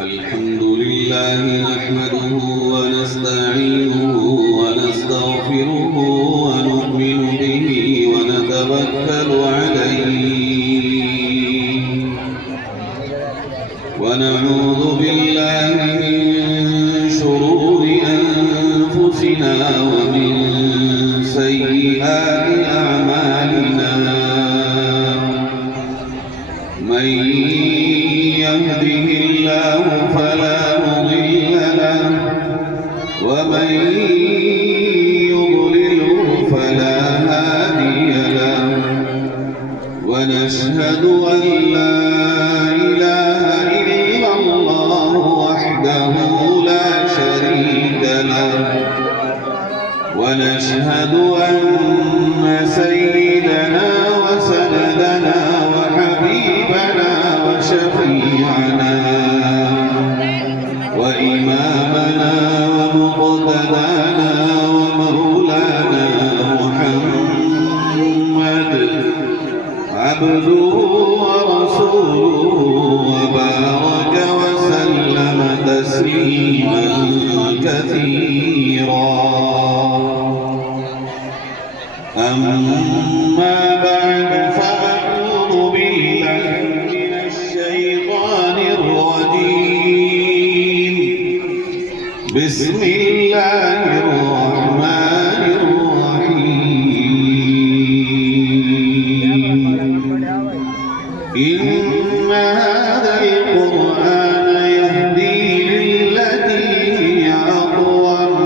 الحمد لله نحمده ونستعينه ونستغفره ونؤمن به ونتوكل عليه ونعوذ بالله من شرور أنفسنا ومن سيئات أعمالنا من يهده الله فلا مضل له ومن يضلله فلا هادي له ونشهد أن لا إله إلا الله وحده لا شريك له ونشهد أن سيدنا وسندنا وحبيبنا وشفيعنا وإمامنا ومقتدانا ومولانا محمد عبده ورسوله وبارك وسلم تسليما كثيرا أما بعد فأعوذ بالله من الشيطان الرجيم بسم الله الرحمن الرحيم إن هذا القرآن يهدي للتي هي أقوم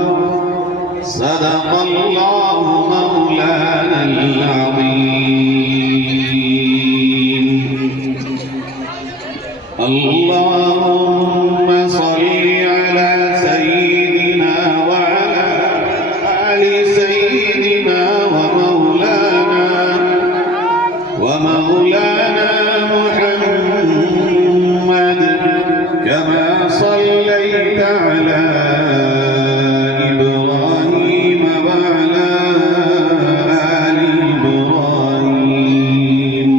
صدق الله مولانا العظيم اللهم صل على سيدنا وعلى آل سيدنا ومولانا محمد كما صليت على إبراهيم وعلى آل إبراهيم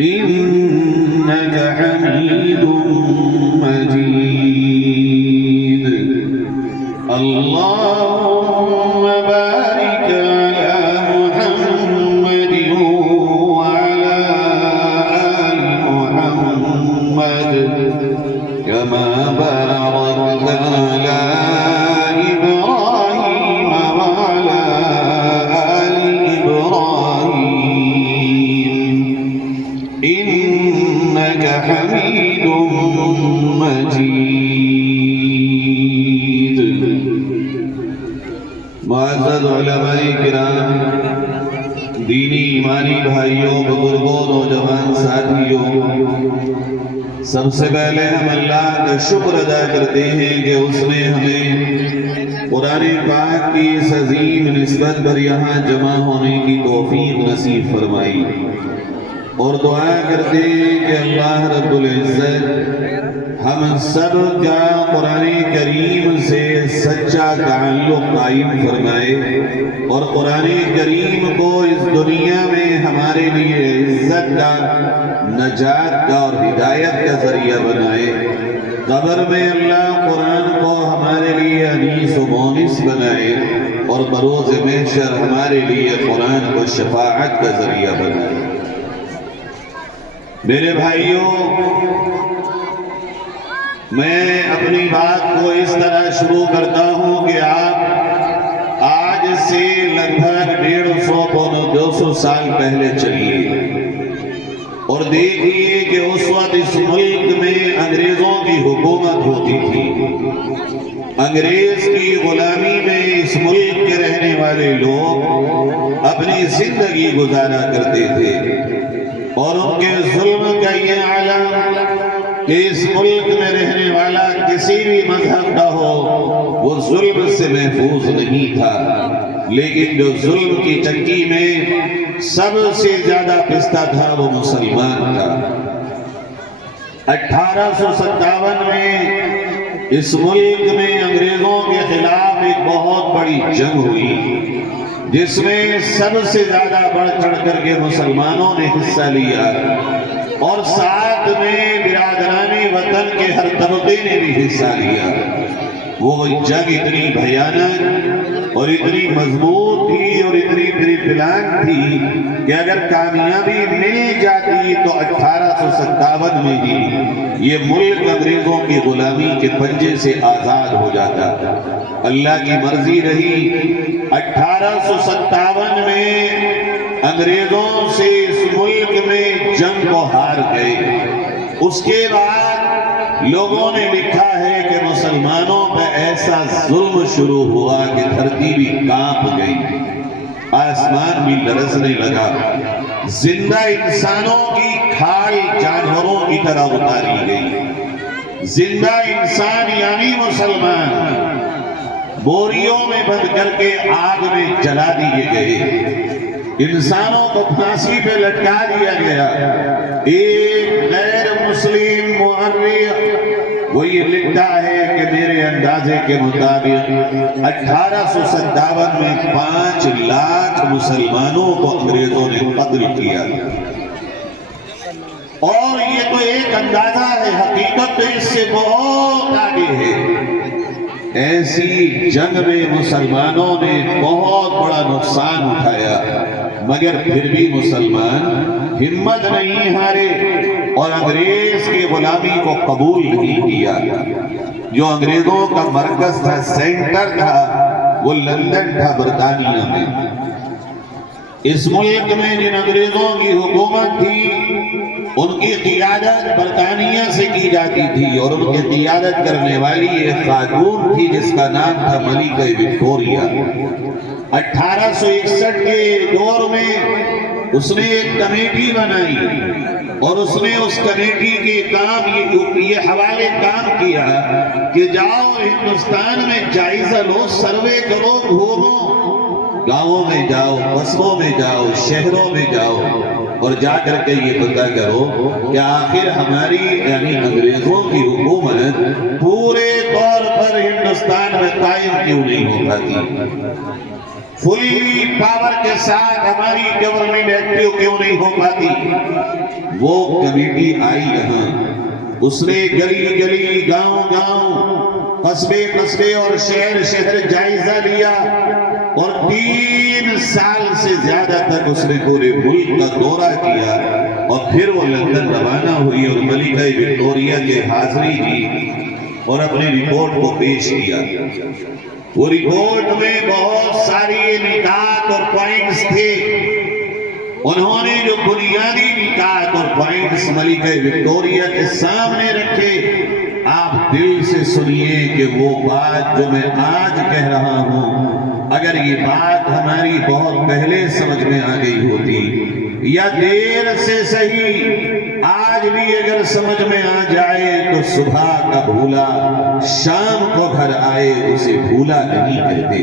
إنك حميد مجيد اللهم بارك على محمد وعلى آل محمد كما باركت على إبراهيم وعلى آل إبراهيم إنك حميد مجيد معزز علماء کرام دینی ایمانی بھائیوں بزرگوں نوجوان ساتھیوں سب سے پہلے ہم اللہ کا شکر ادا کرتے ہیں کہ اس نے ہمیں قرآن پاک کی اس عظیم نسبت پر یہاں جمع ہونے کی توفیق نصیب فرمائی اور دعا کرتے ہیں کہ اللہ رب العزت ہم سب کا قرآن کریم سے سچا تعلق قائم فرمائے اور قرآن کریم کو اس دنیا میں ہمارے لیے عزت کا نجات کا اور ہدایت کا ذریعہ بنائے قبر میں اللہ قرآن کو ہمارے لیے انیس و مونس بنائے اور بروز محشر ہمارے لیے قرآن کو شفاعت کا ذریعہ بنائے میرے بھائیوں میں اپنی بات کو اس طرح شروع کرتا ہوں کہ آپ آج سے لگ بھگ 150-200 سال پہلے چلیے اور دیکھیے کہ اس وقت اس ملک میں انگریزوں کی حکومت ہوتی تھی انگریز کی غلامی میں اس ملک کے رہنے والے لوگ اپنی زندگی گزارا کرتے تھے اور ان کے ظلم کا یہ عالم کہ اس ملک میں رہنے والا کسی بھی مذہب کا ہو وہ ظلم سے محفوظ نہیں تھا لیکن جو ظلم کی چکی میں سب سے زیادہ پستا تھا وہ مسلمان تھا 1857 میں اس ملک میں انگریزوں کے خلاف ایک بہت بڑی جنگ ہوئی جس میں سب سے زیادہ بڑھ چڑھ کر کے مسلمانوں نے حصہ لیا اور ساتھ میں برادران وطن کے ہر طبقے نے بھی حصہ لیا۔ وہ جنگ اتنی بھیانک اور اتنی مضبوط تھی اور اتنی پلان تھی کہ اگر کامیابی مل جاتی تو 1857 میں ہی یہ ملک انگریزوں کی غلامی کے پنجے سے آزاد ہو جاتا۔ اللہ کی مرضی رہی، 1857 میں انگریزوں سے اس ملک میں جنگ کو ہار گئے۔ اس کے بعد لوگوں نے لکھا ہے کہ مسلمانوں پہ ایسا ظلم شروع ہوا کہ دھرتی بھی کانپ گئی، آسمان بھی لرزنے لگا، زندہ انسانوں کی کھال جانوروں کی طرح اتاری گئی۔ زندہ انسان یعنی مسلمان بوریوں میں بند کر کے آگ میں جلا دیے گئے، انسانوں کو پھانسی پہ لٹکا دیا گیا۔ ایک غیر مسلم مورخ وہ یہ لکھتا ہے کہ میرے اندازے کے مطابق 1857 میں 5 لاکھ مسلمانوں کو انگریزوں نے قتل کیا۔ اور یہ تو ایک اندازہ ہے، حقیقت تو اس سے بہت آگے ہے۔ ایسی جنگ میں مسلمانوں نے بہت بڑا نقصان اٹھایا، مگر پھر بھی مسلمان ہمت نہیں ہارے اور انگریز کی غلامی کو قبول نہیں کیا۔ جو انگریزوں کا مرکز تھا، سینٹر تھا، وہ لندن تھا، برطانیہ میں۔ اس ملک میں جن انگریزوں کی حکومت تھی ان کی قیادت برطانیہ سے کی جاتی تھی، اور ان کی قیادت کرنے والی ایک خاتون تھی جس کا نام تھا ملکہ وکٹوریہ۔ 1861 کے دور میں اس نے ایک کمیٹی بنائی اور اس نے اس کمیٹی کے کام یہ حوالے کام کیا کہ جاؤ ہندوستان میں جائزہ لو، سروے کرو، گھومو، گاؤں میں جاؤ، قصبوں میں جاؤ، شہروں میں جاؤ، اور جا کر کے یہ پتہ کرو کہ آخر ہماری یعنی انگریزوں کی حکومت پورے طور پر ہندوستان میں قائم کیوں نہیں ہو پاتی، فلی پاور کے ساتھ ہماری گورنمنٹ ایکٹیو کیوں نہیں ہو پاتی۔ وہ کمیٹی آئی یہاں، اس نے گلی گلی، گاؤں گاؤں، قصبے قصبے اور شہر شہر جائزہ لیا، اور 3 سال سے زیادہ تک اس نے پورے ملک کا دورہ کیا، اور پھر وہ لندن روانہ ہوئی اور ملکہ وکٹوریہ کے حاضری دی اور اپنی رپورٹ کو پیش کیا۔ وہ رپورٹ میں بہت ساری نکات اور پوائنٹس تھے۔ انہوں نے جو بنیادی نکات اور پوائنٹس ملکہ وکٹوریہ کے سامنے رکھے، آپ دل سے سنیے کہ وہ بات جو میں آج کہہ رہا ہوں، اگر یہ بات ہماری بہت پہلے سمجھ میں آ گئی ہوتی یا دیر سے صحیح، آج بھی اگر سمجھ میں آ جائے تو صبح کا بھولا شام کو گھر آئے اسے بھولا نہیں کہتے۔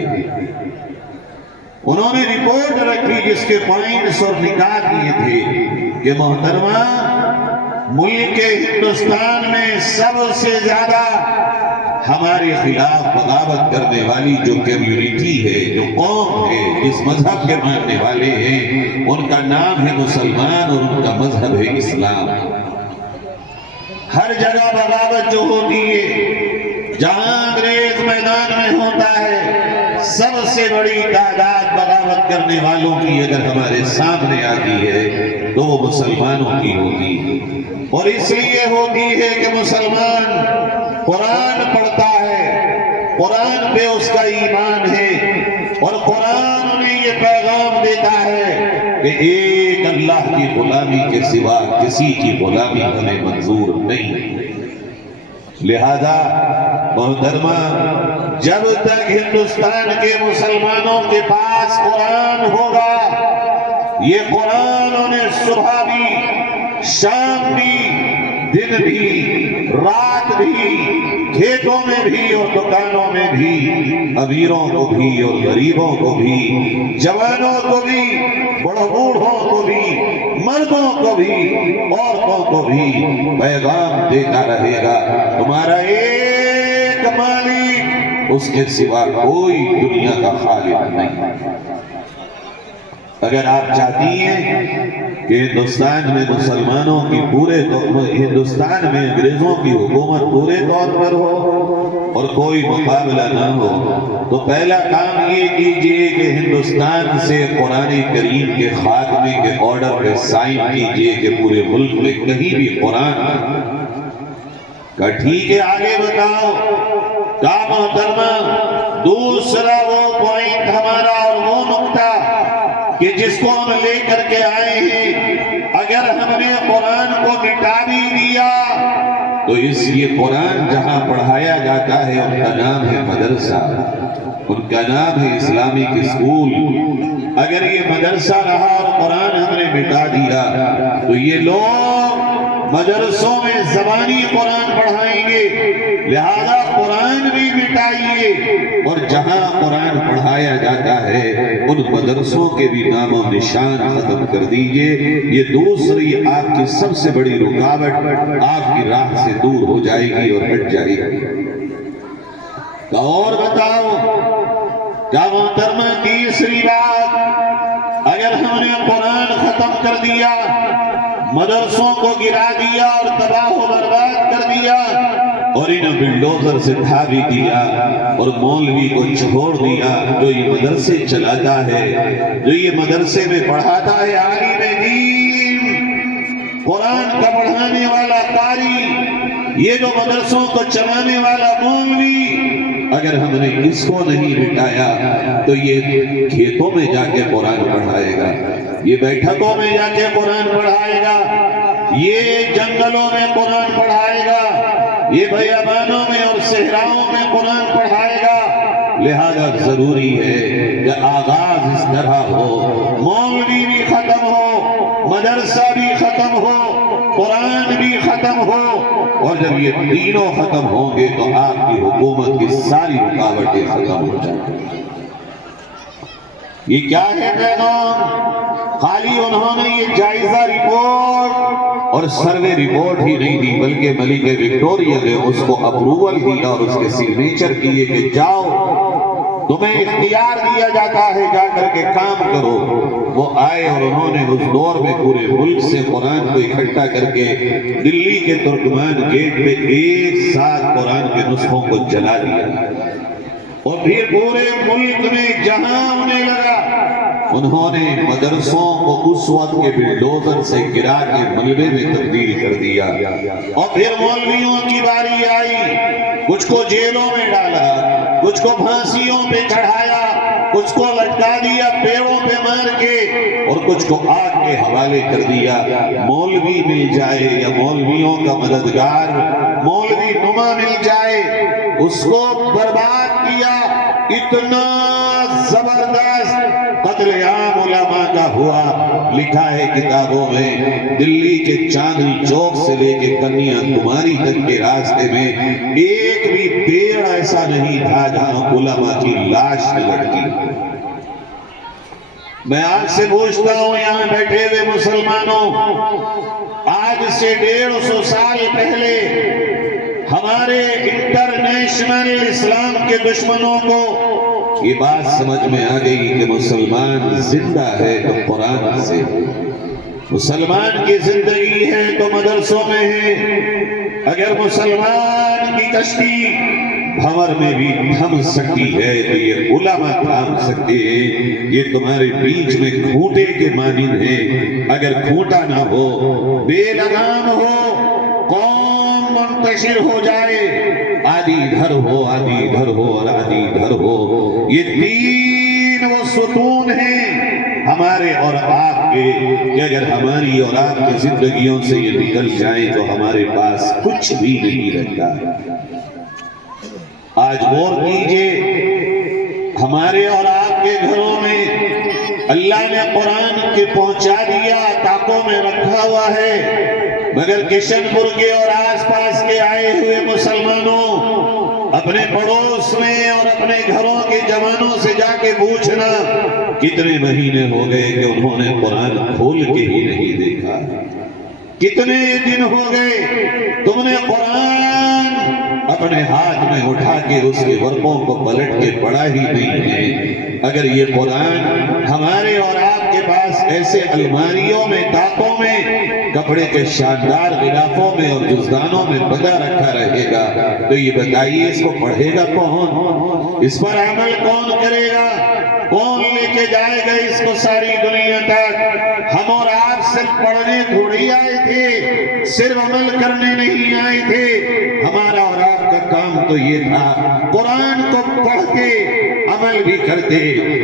انہوں نے رپورٹ رکھی جس کے پوائنٹس اور نکات یہ تھے کہ محترمہ، ملک ہندوستان میں سب سے زیادہ ہمارے خلاف بغاوت کرنے والی جو کمیونٹی ہے، جو قوم ہے، جس مذہب کے ماننے والے ہیں، ان کا نام ہے مسلمان اور ان کا مذہب ہے اسلام۔ ہر جگہ بغاوت جو ہوتی ہے، جہاں انگریز میدان میں ہوتا ہے، سب سے بڑی تعداد بغاوت کرنے والوں کی اگر ہمارے سامنے آتی ہے تو وہ مسلمانوں کی ہوتی ہے، اور اس لیے ہوتی ہے کہ مسلمان قرآن پڑھتا ہے، قرآن پہ اس کا ایمان ہے، اور قرآن انہیں یہ پیغام دیتا ہے کہ ایک اللہ کی غلامی کے سوا کسی کی غلامی ہمیں منظور نہیں۔ لہذا محترمہ، جب تک ہندوستان کے مسلمانوں کے پاس قرآن ہوگا، یہ قرآن انہیں صبح بھی، شام بھی، دن بھی، رات بھی، کھیتوں میں بھی اور دکانوں میں بھی، امیروں کو بھی اور غریبوں کو بھی، جوانوں کو بھی، بوڑھوں کو بھی، مردوں کو بھی، عورتوں کو بھی پیغام دیتا رہے گا، تمہارا ایک مالک، اس کے سوا کوئی دنیا کا خالق نہیں۔ اگر آپ چاہتی ہیں کہ ہندوستان میں مسلمانوں کی ہندوستان میں انگریزوں کی حکومت پورے طور پر ہو اور کوئی مقابلہ نہ ہو، تو پہلا کام یہ کیجئے کہ ہندوستان سے قرآن کریم کے خاتمے کے آرڈر پہ سائن کیجئے کہ پورے ملک میں کہیں بھی قرآن کا ٹھیک ہے آگے بتاؤ کیا محترمہ دوسرا وہ پوائنٹ ہمارا اور وہ نقطہ کہ جس کو ہم لے کر کے آئے ہیں، اگر ہم نے قرآن کو مٹا بھی دیا تو یہ قرآن جہاں پڑھایا جاتا ہے ان کا نام ہے مدرسہ، ان کا نام ہے اسلامک اسکول۔ اگر یہ مدرسہ رہا اور قرآن ہم نے مٹا دیا تو یہ لوگ مدرسوں میں زبانی قرآن پڑھائیں گے، لہذا قرآن بھی مٹائیے اور جہاں قرآن پڑھایا جاتا ہے ان مدرسوں کے بھی نام و نشان ختم کر دیجئے۔ یہ دوسری آپ کی سب سے بڑی رکاوٹ آپ کی راہ سے دور ہو جائے گی اور ہٹ جائے گی۔ اور بتاؤ کیا محترمہ تیسری بات، اگر ہم نے قرآن ختم کر دیا، مدرسوں کو گرا دیا اور تباہ و برباد کر دیا اور انہیں بلڈوزر سے ڈھا بھی دیا اور مولوی کو چھوڑ دیا جو یہ مدرسے چلاتا ہے، جو یہ مدرسے میں پڑھاتا ہے، عالم دین قرآن کا پڑھانے والا قاری، یہ جو مدرسوں کو چلانے والا مولوی، اگر ہم نے اس کو نہیں مٹایا تو یہ کھیتوں میں جا کے قرآن پڑھائے گا، یہ بیٹھکوں میں جا کے قرآن پڑھائے گا، یہ جنگلوں میں قرآن پڑھائے گا، یہ بیابانوں میں اور صحراؤں میں قرآن پڑھائے گا۔ لہذا ضروری ہے کہ آغاز اس طرح ہو، مولوی بھی ختم ہو، مدرسہ بھی ختم ہو، قرآن بھی ختم ہو، اور جب یہ تینوں ختم ہوں گے تو آپ کی حکومت کی ساری رکاوٹیں ختم ہو جائیں گی۔ یہ کیا ہے پیغام؟ خالی انہوں نے یہ جائزہ رپورٹ اور سروے رپورٹ ہی نہیں دی بلکہ ملک وکٹوریہ نے اس کو اپروول دیا اور اس کے سگنیچر کیے کہ جاؤ تمہیں اختیار دیا جاتا ہے جا کر کے کام کرو۔ وہ آئے اور انہوں نے اس دور میں پورے ملک سے قرآن کو اکٹھا کر کے دلی کے ترکمان گیٹ پہ ایک ساتھ قرآن کے نسخوں کو جلا دیا اور پھر پورے ملک میں جہاں انہیں لگا انہوں نے مدرسوں کو اس وقت کے بلڈوزر سے گرا کے ملبے میں تبدیل کر دیا اور پھر مولویوں کی باری آئی، کچھ کو جیلوں میں ڈالا، کچھ کو پھانسیوں پہ چڑھایا، کچھ کو لٹکا دیا پیڑوں پہ مار کے اور کچھ کو آگ کے حوالے کر دیا۔ مولوی مل جائے یا مولویوں کا مددگار مولوی نما مل جائے اس کو برباد کیا۔ اتنا زبردست قتل عام علماء کا ہوا، لکھا ہے کتابوں میں، دلی کے چاندنی چوک سے لے کے کنیا کماری تک کے راستے میں ایک بھی پیڑ ایسا نہیں تھا جہاں علماء کی لاش لٹکی۔ میں آج سے پوچھتا ہوں یہاں بیٹھے ہوئے مسلمانوں، آج سے 150 سال پہلے ہمارے انٹرنیشنل اسلام کے دشمنوں کو یہ بات سمجھ میں آ گئی کہ مسلمان زندہ ہے تو قرآن سے، مسلمان کی زندگی ہے تو مدرسوں میں ہے۔ اگر مسلمان کی کشتی بھنور میں بھی تھم سکتی ہے تو یہ علماء تھام سکتے ہیں۔ یہ تمہارے بیچ میں کھوٹے کے مانند ہیں، اگر کھوٹا نہ ہو، بے لگام ہو، قوم منتشر ہو جائے، آدھی ادھر ہو، آدھی ادھر ہو اور آدھی ادھر ہو۔ یہ تین وہ ستون ہیں ہمارے اور آپ کے کہ اگر ہماری اور آپ کی زندگیوں سے یہ نکل جائیں تو ہمارے پاس کچھ بھی نہیں رہتا۔ آج غور کیجئے، ہمارے اور آپ کے گھروں میں اللہ نے قرآن کے پہنچا دیا، طاقوں میں رکھا ہوا ہے، مگر کشن پور کے اور آس پاس کے آئے ہوئے مسلمانوں اپنے پڑوس میں اور اپنے گھروں کے جوانوں سے جا کے پوچھنا کتنے مہینے ہو گئے کہ انہوں نے قرآن کھول کے ہی نہیں دیکھا، کتنے دن ہو گئے تم نے قرآن اپنے ہاتھ میں اٹھا کے اس کے ورقوں کو پلٹ کے پڑھا ہی نہیں ہے۔ اگر یہ قرآن ہمارے اور آپ کے پاس ایسے الماریوں میں، تاکوں میں، کپڑے کے شاندار غلافوں میں اور جزدانوں میں بندہ رکھا رہے گا، تو یہ بتائیے اس کو پڑھے گا کون؟ اس پر عمل کون کرے گا؟ کون لے کے جائے گا اس کو ساری دنیا تک؟ ہم اور آپ صرف پڑھنے تھوڑی آئے تھے، صرف عمل کرنے نہیں آئے تھے۔ ہمارا اور آپ کا کام تو یہ تھا قرآن کو پڑھ کے عمل بھی کرتے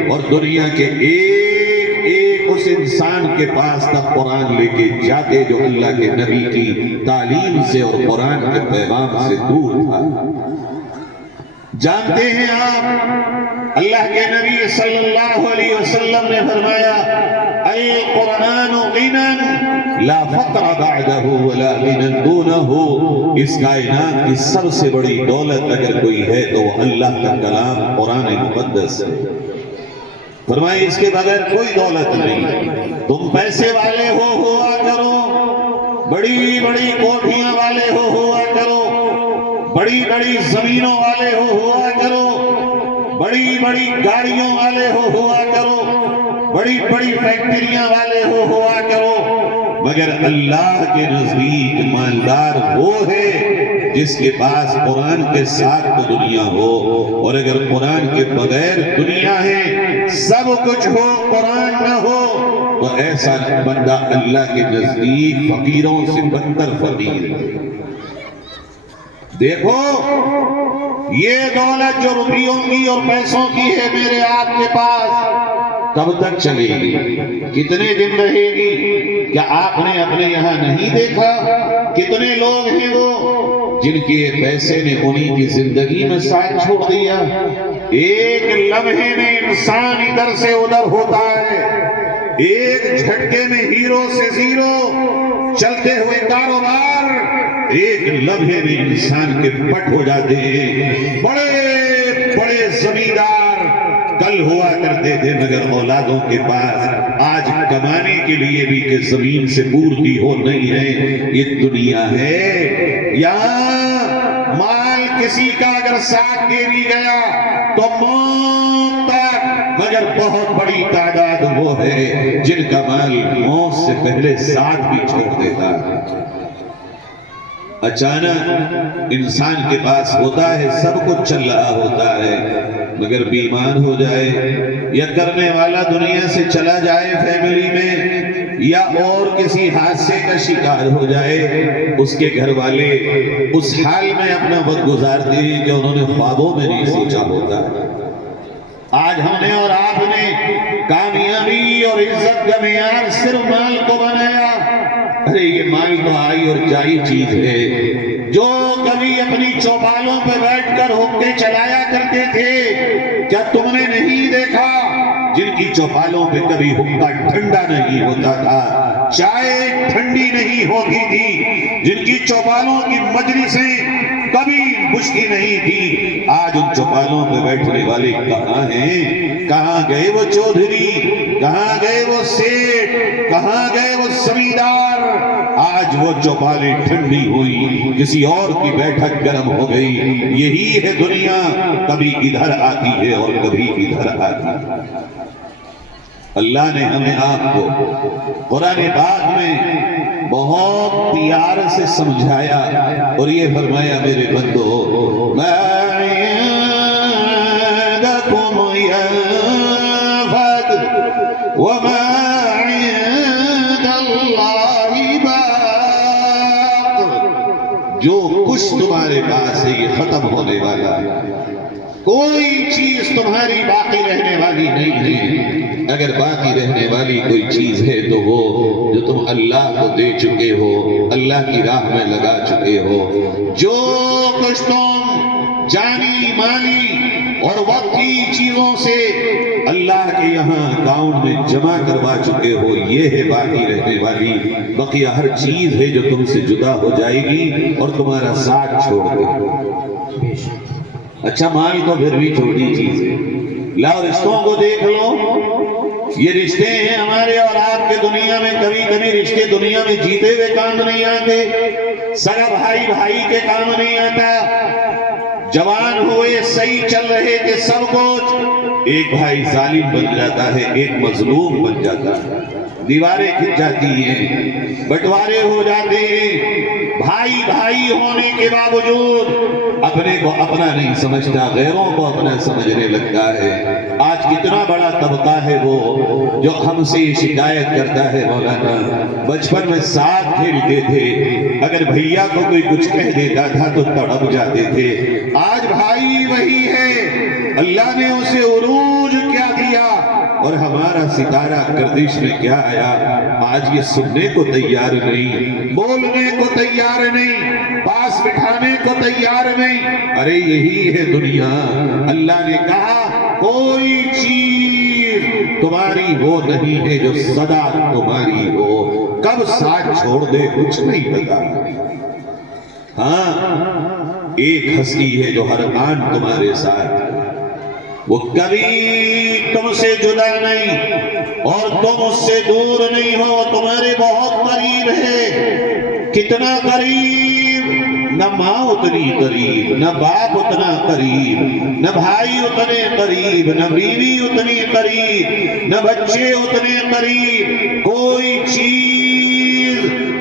اور دنیا کے ایک ایک اس انسان کے پاس تک قرآن لے کے جاتے جو اللہ کے نبی کی تعلیم سے اور قرآن کے پیغام سے دور تھا۔ جانتے ہیں آپ، اللہ کے نبی صلی اللہ علیہ وسلم نے فرمایا القرآن غنى لا فقر بعده ولا غنى دونه۔ اس کائنات کی سب سے بڑی دولت اگر کوئی ہے تو وہ اللہ کا کلام قرآن مقدس ہے۔ فرمائے اس کے بغیر کوئی دولت نہیں۔ تم پیسے والے ہوا کرو، بڑی بڑی کوٹھیاں والے ہوا کرو، بڑی بڑی زمینوں والے ہوا کرو، بڑی بڑی گاڑیوں والے ہوا کرو، بڑی بڑی فیکٹریاں والے ہوا کرو، مگر اللہ کے نزدیک مالدار وہ ہے جس کے پاس قرآن کے ساتھ تو دنیا ہو، اور اگر قرآن کے بغیر دنیا ہے، سب کچھ ہو، قرآن نہ ہو، تو ایسا بندہ اللہ کے نزدیک فقیروں سے بدتر فقیر ہے۔ دیکھو یہ دولت جو روپیوں کی اور پیسوں کی ہے میرے آپ کے پاس، کب تک چلے گی؟ کتنے دن رہے گی؟ کیا آپ نے اپنے یہاں نہیں دیکھا کتنے لوگ ہیں وہ جن کے پیسے نے انہی کی زندگی میں ساتھ چھوڑ دیا؟ ایک لمحے میں انسان ادھر سے ادھر ہوتا ہے، ایک جھٹکے میں ہیرو سے زیرو، چلتے ہوئے کاروبار ایک لمحے میں انسان کے پٹ ہو جاتے ہیں۔ بڑے بڑے زمیندار کل ہوا کرتے تھے مگر اولادوں کے پاس آج کمانے کے لیے بھی کہ زمین سے پورتی ہو نہیں ہے۔ یہ دنیا ہے، یہاں مال کسی کا اگر ساتھ دے بھی گیا تو موت تک، مگر بہت بڑی تعداد وہ ہے جن کا مال موت سے پہلے ساتھ بھی چھوڑ دیتا ہے۔ اچانک انسان کے پاس ہوتا ہے، سب کچھ چل رہا ہوتا ہے، مگر بیمار ہو جائے یا کرنے والا دنیا سے چلا جائے فیملی میں، یا اور کسی حادثے کا شکار ہو جائے، اس کے گھر والے اس حال میں اپنا وقت گزارتے ہیں کہ انہوں نے خوابوں میں نہیں سوچا ہوتا۔ آج ہم نے اور آپ نے کامیابی اور عزت کا معیار صرف مال کو بنایا۔ ارے یہ مال تو آئی اور جائی چیز ہے۔ جو کبھی اپنی چوپالوں پہ بیٹھ کر حقے چلایا کرتے تھے، کیا تم نے نہیں دیکھا جن کی چوپالوں پہ کبھی حقہ ٹھنڈا نہیں ہوتا تھا، چائے ٹھنڈی نہیں ہوتی تھی، جن کی چوپالوں کی مجلسیں کبھی مشکی نہیں تھی، آج ان چوپالوں پہ بیٹھنے والے کہاں ہیں؟ کہاں گئے وہ چودھری؟ کہاں گئے وہ سیٹ؟ کہاں گئے وہ زمیندار؟ آج وہ چوپالیں ٹھنڈی ہوئی، کسی اور کی بیٹھک گرم ہو گئی۔ یہی ہے دنیا، کبھی ادھر آتی ہے اور کبھی ادھر آتی ہے۔ اللہ نے ہمیں آپ کو قرآن پاک میں بہت پیار سے سمجھایا اور یہ فرمایا میرے بندو ما عندکم ينفد وما عند اللہ باق۔ جو کچھ تمہارے پاس ہے یہ ختم ہونے والا ہے، کوئی چیز تمہاری باقی رہنے والی نہیں ہے۔ اگر باقی رہنے والی کوئی چیز ہے تو وہ جو تم اللہ کو دے چکے ہو، اللہ کی راہ میں لگا چکے ہو، جو کچھ تم جانی مالی اور وقتی چیزوں سے اللہ کے یہاں اکاؤنٹ میں جمع کروا چکے ہو، یہ ہے باقی رہنے والی۔ بقیہ ہر چیز ہے جو تم سے جدا ہو جائے گی اور تمہارا ساتھ چھوڑ دے گی۔ اچھا مال تو پھر بھی چھوٹی چیز ہے، لاؤ رشتوں کو دیکھ لو۔ یہ رشتے ہیں ہمارے اور آپ کے دنیا میں، کبھی کبھی رشتے دنیا میں جیتے ہوئے کام نہیں آتے، سگا بھائی بھائی کے کام نہیں آتا۔ جوان ہوئے صحیح چل رہے تھے سب کچھ، ایک بھائی ظالم بن جاتا ہے، ایک مظلوم بن جاتا ہے۔ دیواریں کھنچ جاتی ہیں، بٹوارے ہو جاتے ہیں، بھائی بھائی ہونے کے باوجود اپنے کو اپنا نہیں سمجھتا، غیروں کو اپنا سمجھنے لگتا ہے۔ آج کتنا بڑا طبقہ ہے وہ جو ہم سے شکایت کرتا ہے، مولانا بچپن میں ساتھ کھیلتے تھے، اگر بھیا کو کوئی کچھ کہہ دیتا تھا تو تڑپ جاتے تھے۔ آج بھائی وہی ہے، اللہ نے اسے عروج کیا دیا اور ہمارا ستارہ گردش میں کیا آیا، آج یہ سننے کو تیار نہیں، بولنے کو تیار نہیں، پاس بٹھانے کو تیار نہیں۔ ارے یہی ہے دنیا۔ اللہ نے کہا کوئی چیز تمہاری وہ نہیں ہے جو سدا تمہاری ہو، کب ساتھ چھوڑ دے کچھ نہیں پتا۔ ہاں ایک ہستی ہے جو ہر آن تمہارے ساتھ، وہ کبھی تم سے جدا نہیں اور تم اس سے دور نہیں ہو، تمہارے بہت قریب ہے۔ کتنا قریب؟ نہ ماں اتنی قریب، نہ باپ اتنا قریب، نہ بھائی اتنے قریب، نہ بیوی اتنی قریب، نہ بچے اتنے قریب، کوئی چیز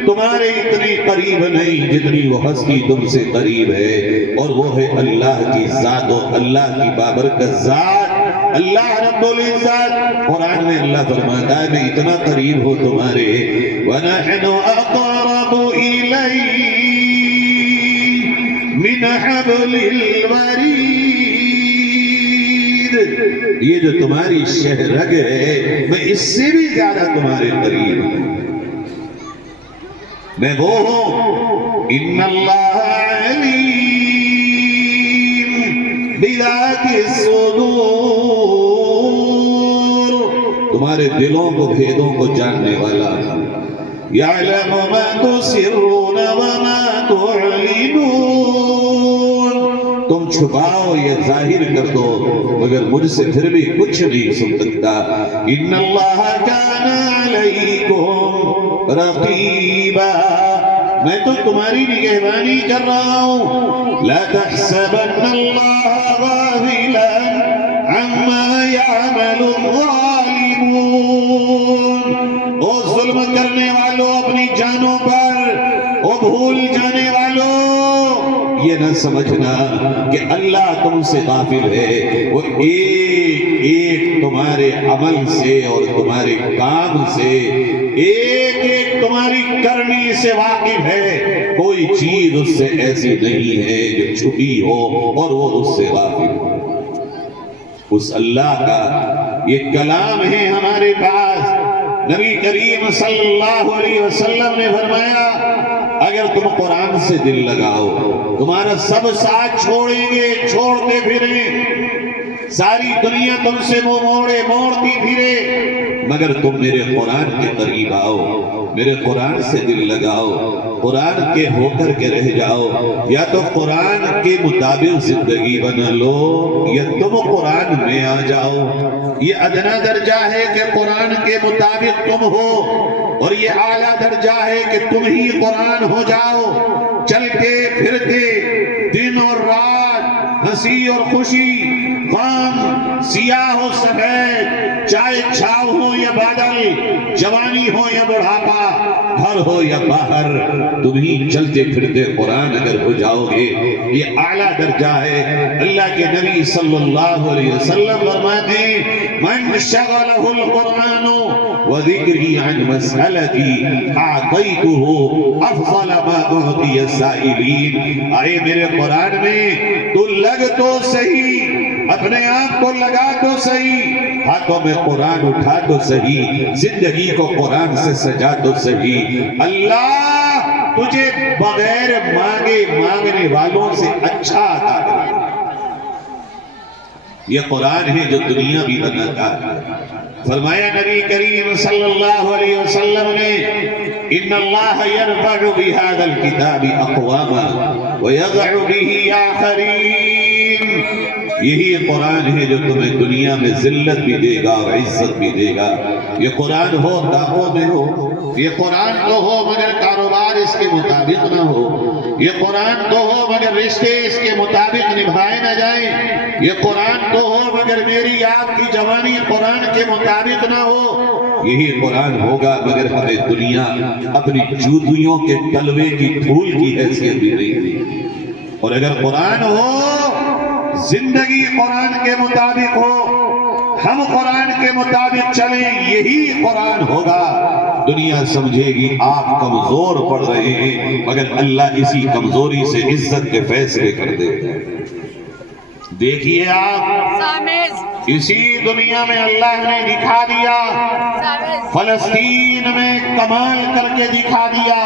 تمہارے اتنی قریب نہیں جتنی وہ ہستی تم سے قریب ہے، اور وہ ہے اللہ کی ذات و اللہ کی بابرکت ذات، اللہ رب العزت۔ قرآن میں اللہ فرماتا ہے میں اتنا قریب ہوں تمہارے، وَنَحْنُ أَقْرَبُ إِلَيْهِ مِنْ حَبْلِ الْوَرِيدِ۔ یہ جو تمہاری شہ رگ ہے میں اس سے بھی زیادہ تمہارے قریب ہوں، میں وہ ہوں۔ ان اللہ علیم بذات الصدور، تمہارے دلوں کو بھیدوں کو جاننے والا، یعلم ما تسرون وما تعلنون، تم چھپاؤ یا ظاہر کر دو مگر مجھ سے پھر بھی کچھ نہیں سن سکتا۔ ان اللہ کان علیکم رقیبا، میں تو تمہاری نگہبانی کر رہا ہوں۔ لا تحسبن اللہ غافلا عما يعمل الظالمون، او ظلم کرنے والوں اپنی جانوں پر، او بھول جانے والوں یہ نہ سمجھنا کہ اللہ تم سے غافل ہے، وہ ایک ایک تمہارے عمل سے اور تمہارے کام سے، ایک ایک تمہاری کرنی سے واقف ہے، کوئی چیز اس سے ایسی نہیں ہے جو چھپی ہو اور وہ اس سے غافل ہو۔ اس اللہ کا یہ کلام ہے ہمارے پاس۔ نبی کریم صلی اللہ علیہ وسلم نے فرمایا اگر تم قرآن سے دل لگاؤ، تمہارا سب ساتھ چھوڑیں گے، چھوڑتے پھریں، ساری دنیا تم سے منہ موڑے، موڑتی پھرے، مگر تم میرے قرآن کے قریب آؤ، میرے قرآن سے دل لگاؤ، قرآن کے ہو کر کے رہ جاؤ، یا تو قرآن کے مطابق زندگی بنا لو یا تم قرآن میں آ جاؤ۔ یہ ادنا درجہ ہے کہ قرآن کے مطابق تم ہو، اور یہ اعلیٰ درجہ ہے کہ تم ہی قرآن ہو جاؤ۔ چلتے پھرتے دن اور رات، ہنسی اور خوشی، غم، سیاہ و سفید، چاہے چھاؤ ہو یا بادل، جوانی ہو یا بڑھاپا، گھر ہو یا باہر، تم ہی چلتے پھرتے قرآن اگر ہو جاؤ گے، یہ اعلیٰ درجہ ہے۔ اللہ کے نبی صلی اللہ علیہ وسلم فرماتے ہیں من شغلہ القرآن وذکری عن مسئلتی اعطیتہ افضل ما اعطی السائلین۔ آئے میرے قرآن میں تو لگ تو صحیح، اپنے آپ کو لگا تو صحیح، ہاتھوں میں قرآن اٹھا تو صحیح، زندگی کو قرآن سے سجا تو صحیح۔ اللہ تجھے بغیر مانگے مانگنے والوں سے اچھا عطا کرے۔ یہ قرآن ہے جو دنیا بھی بناتا ہے۔ فرمایا نبی کریم صلی اللہ علیہ وسلم نے ان اللہ یرفع بہذا الکتاب اقواما ویضع بہ آخرین، یہی قرآن ہے جو تمہیں دنیا میں ذلت بھی دے گا اور عزت بھی دے گا۔ یہ قرآن ہو دعووں میں ہو، یہ قرآن تو ہو مگر کاروبار اس کے مطابق نہ ہو، یہ قرآن تو ہو مگر رشتے اس کے مطابق نبھائے نہ جائیں، یہ قرآن تو ہو مگر میری آپ کی جوانی قرآن کے مطابق نہ ہو، یہی قرآن ہوگا، مگر ہمیں دنیا اپنی جوتیوں کے تلوے کی دھول کی حیثیت بھی نہیں دی۔ اور اگر قرآن ہو، زندگی قرآن کے مطابق ہو، ہم قرآن کے مطابق چلیں، یہی قرآن ہوگا، دنیا سمجھے گی آپ کمزور پڑ رہے ہیں، مگر اللہ اسی کمزوری سے عزت کے فیصلے کر دے۔ دیکھیے آپ، اسی دنیا میں اللہ نے دکھا دیا، فلسطین میں کمال کر کے دکھا دیا۔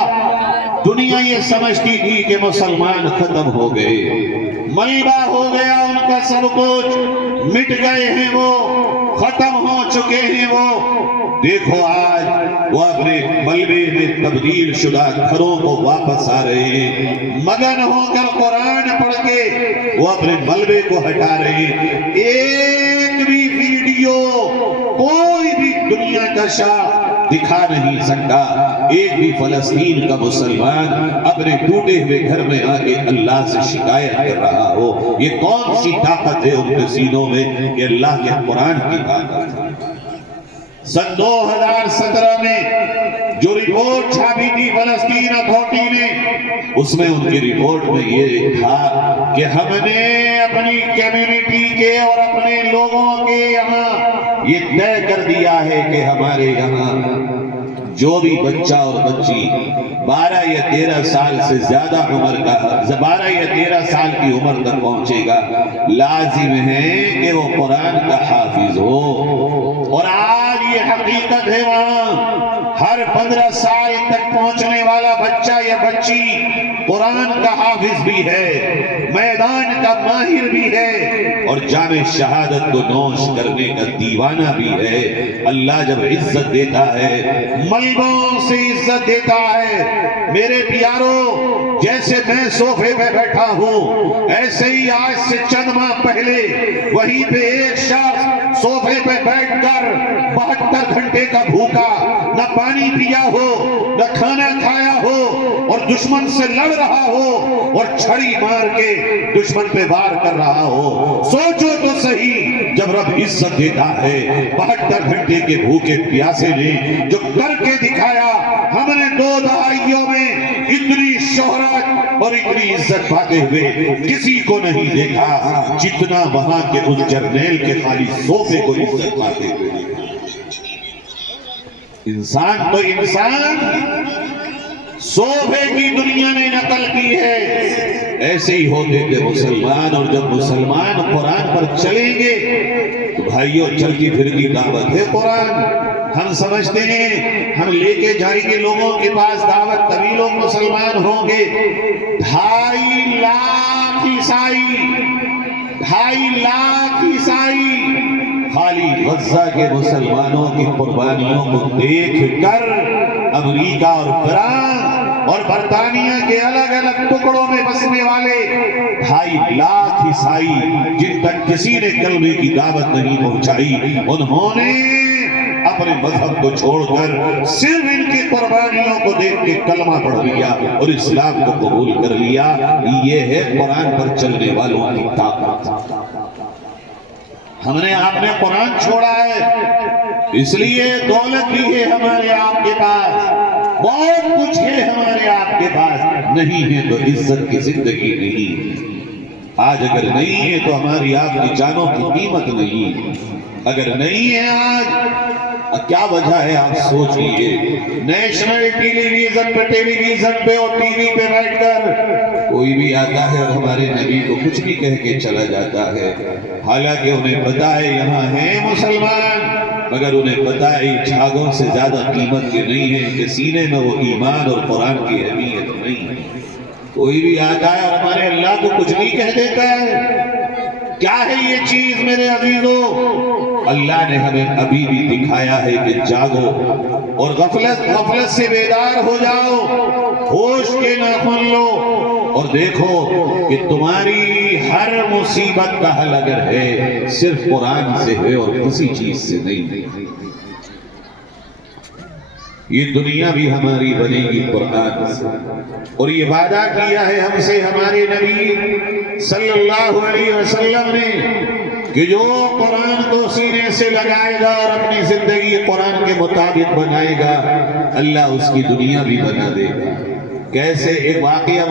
دنیا یہ سمجھتی تھی کہ مسلمان ختم ہو گئے، ملبہ ہو گیا ان کا سب کچھ، مٹ گئے ہیں وہ، ختم ہو چکے ہیں وہ۔ دیکھو آج وہ اپنے ملبے میں تبدیل شدہ گھروں کو واپس آ رہے ہیں، مگن ہو کر قرآن پڑھ کے وہ اپنے ملبے کو ہٹا رہے ہیں۔ ایک بھی ویڈیو کوئی بھی دنیا کا شاہ دکھا نہیں سکتا، ایک بھی فلسطین کا مسلمان اپنے ٹوٹے ہوئے گھر میں آ کے اللہ سے شکایت کر رہا ہو۔ یہ کون سی طاقت ہے ان کے سینوں میں کہ اللہ کے قرآن کی طاقت ہے۔ سن 2017 میں جو رپورٹ چھاپی تھی فلسطین اتھارٹی نے، اس میں ان کی رپورٹ میں یہ تھا کہ ہم نے اپنی کمیونٹی کے اور اپنے لوگوں کے یہاں یہ طے کر دیا ہے کہ ہمارے یہاں جو بھی بچہ اور بچی 12 یا 13 سال سے زیادہ عمر کا 12 یا 13 سال کی عمر تک پہنچے گا، لازم ہے کہ وہ قرآن کا حافظ ہو۔ اور آج یہ حقیقت ہے، وہاں ہر 15 سال تک پہنچنے والا بچہ یا بچی قرآن کا حافظ بھی ہے، میدان کا ماہر بھی ہے، اور جام شہادت کو نوش کرنے کا دیوانہ بھی ہے۔ اللہ جب عزت دیتا ہے، ملبوں سے عزت دیتا ہے۔ میرے پیارو، جیسے میں صوفے پہ بیٹھا ہوں، ایسے ہی آج سے چند ماہ پہلے وہیں پہ ایک شخص صوفے پہ بیٹھ کر 72 گھنٹے کا بھوکا، نہ پانی پیا ہو، نہ کھانا کھایا ہو، اور دشمن سے لڑ رہا ہو اور چھڑی مار کے دشمن پہ وار کر رہا ہو۔ سوچو تو صحیح، جب رب عزت دیتا ہے، 72 گھنٹے کے بھوکے پیاسے نے جو کر کے دکھایا، ہم نے 2 دہائیوں میں اتنی شہرت اور اتنی عزت پاتے ہوئے کسی کو نہیں دیکھا جتنا وہاں کے اس جرنیل کے خالی صوفے کو عزت پاتے ہوئے دیکھا۔ انسان تو انسان صوفے کی دنیا نے نقل کی ہے، ایسے ہی ہوتے تھے مسلمان۔ اور جب مسلمان قرآن پر چلیں گے تو بھائیوں، چلتی پھرتی دعوت ہے قرآن۔ ہم سمجھتے ہیں ہم لے کے جائیں گے لوگوں کے پاس دعوت، تبھی لوگ مسلمان ہوں گے۔ 2.5 لاکھ عیسائی خالی غزہ کے مسلمانوں کی قربانیوں کو دیکھ کر امریکہ اور فرانس اور برطانیہ کے الگ الگ ٹکڑوں میں بسنے والے 2.5 لاکھ عیسائی، جن تک کسی نے کلمے کی دعوت نہیں پہنچائی، انہوں نے اپنے مذہب کو چھوڑ کر صرف ان کی قربانیوں کو دیکھ کے کلمہ پڑھ لیا اور اسلام کو قبول کر لیا۔ یہ ہے قرآن پر چلنے والوں کی طاقت۔ ہم نے آپ نے قرآن چھوڑا ہے، اس لیے دولت بھی ہے ہمارے آپ کے پاس، بہت کچھ ہے ہمارے آپ کے پاس، نہیں ہے تو عزت کی زندگی نہیں۔ آج اگر نہیں ہے تو ہماری آپ کی جانوں کی قیمت نہیں۔ اگر نہیں ہے آج، کیا وجہ ہے آپ سوچ لیجئے۔ نیشنل ٹیلی ویژن پہ اور ٹی وی پہ بیٹھ کر کوئی بھی آتا ہے اور ہمارے نبی کو کچھ بھی کہہ کے چلا جاتا ہے، حالانکہ انہیں پتا ہے یہاں ہیں مسلمان، مگر انہیں پتا ہے جھاگوں سے زیادہ قیمت کے نہیں ہے، کہ سینے میں وہ ایمان اور قرآن کی اہمیت نہیں ہے۔ کوئی بھی آتا ہے اور ہمارے اللہ کو کچھ بھی کہہ دیتا ہے۔ کیا ہے یہ چیز میرے عزیزو؟ اللہ نے ہمیں ابھی بھی دکھایا ہے کہ جاگو اور غفلت سے بیدار ہو جاؤ، ہوش کے ناخن لو اور دیکھو کہ تمہاری ہر مصیبت کا حل اگر ہے صرف قرآن سے ہے اور کسی چیز سے نہیں۔ یہ دنیا بھی ہماری بنے گی قرآن سے، اور یہ وعدہ کیا ہے ہم سے ہمارے نبی صلی اللہ علیہ وسلم نے کہ جو قرآن کو سینے سے لگائے گا اور اپنی زندگی قرآن کے مطابق بنائے گا، اللہ اس کی دنیا بھی بنا دے گا۔ کیسے؟ ایک واقعہ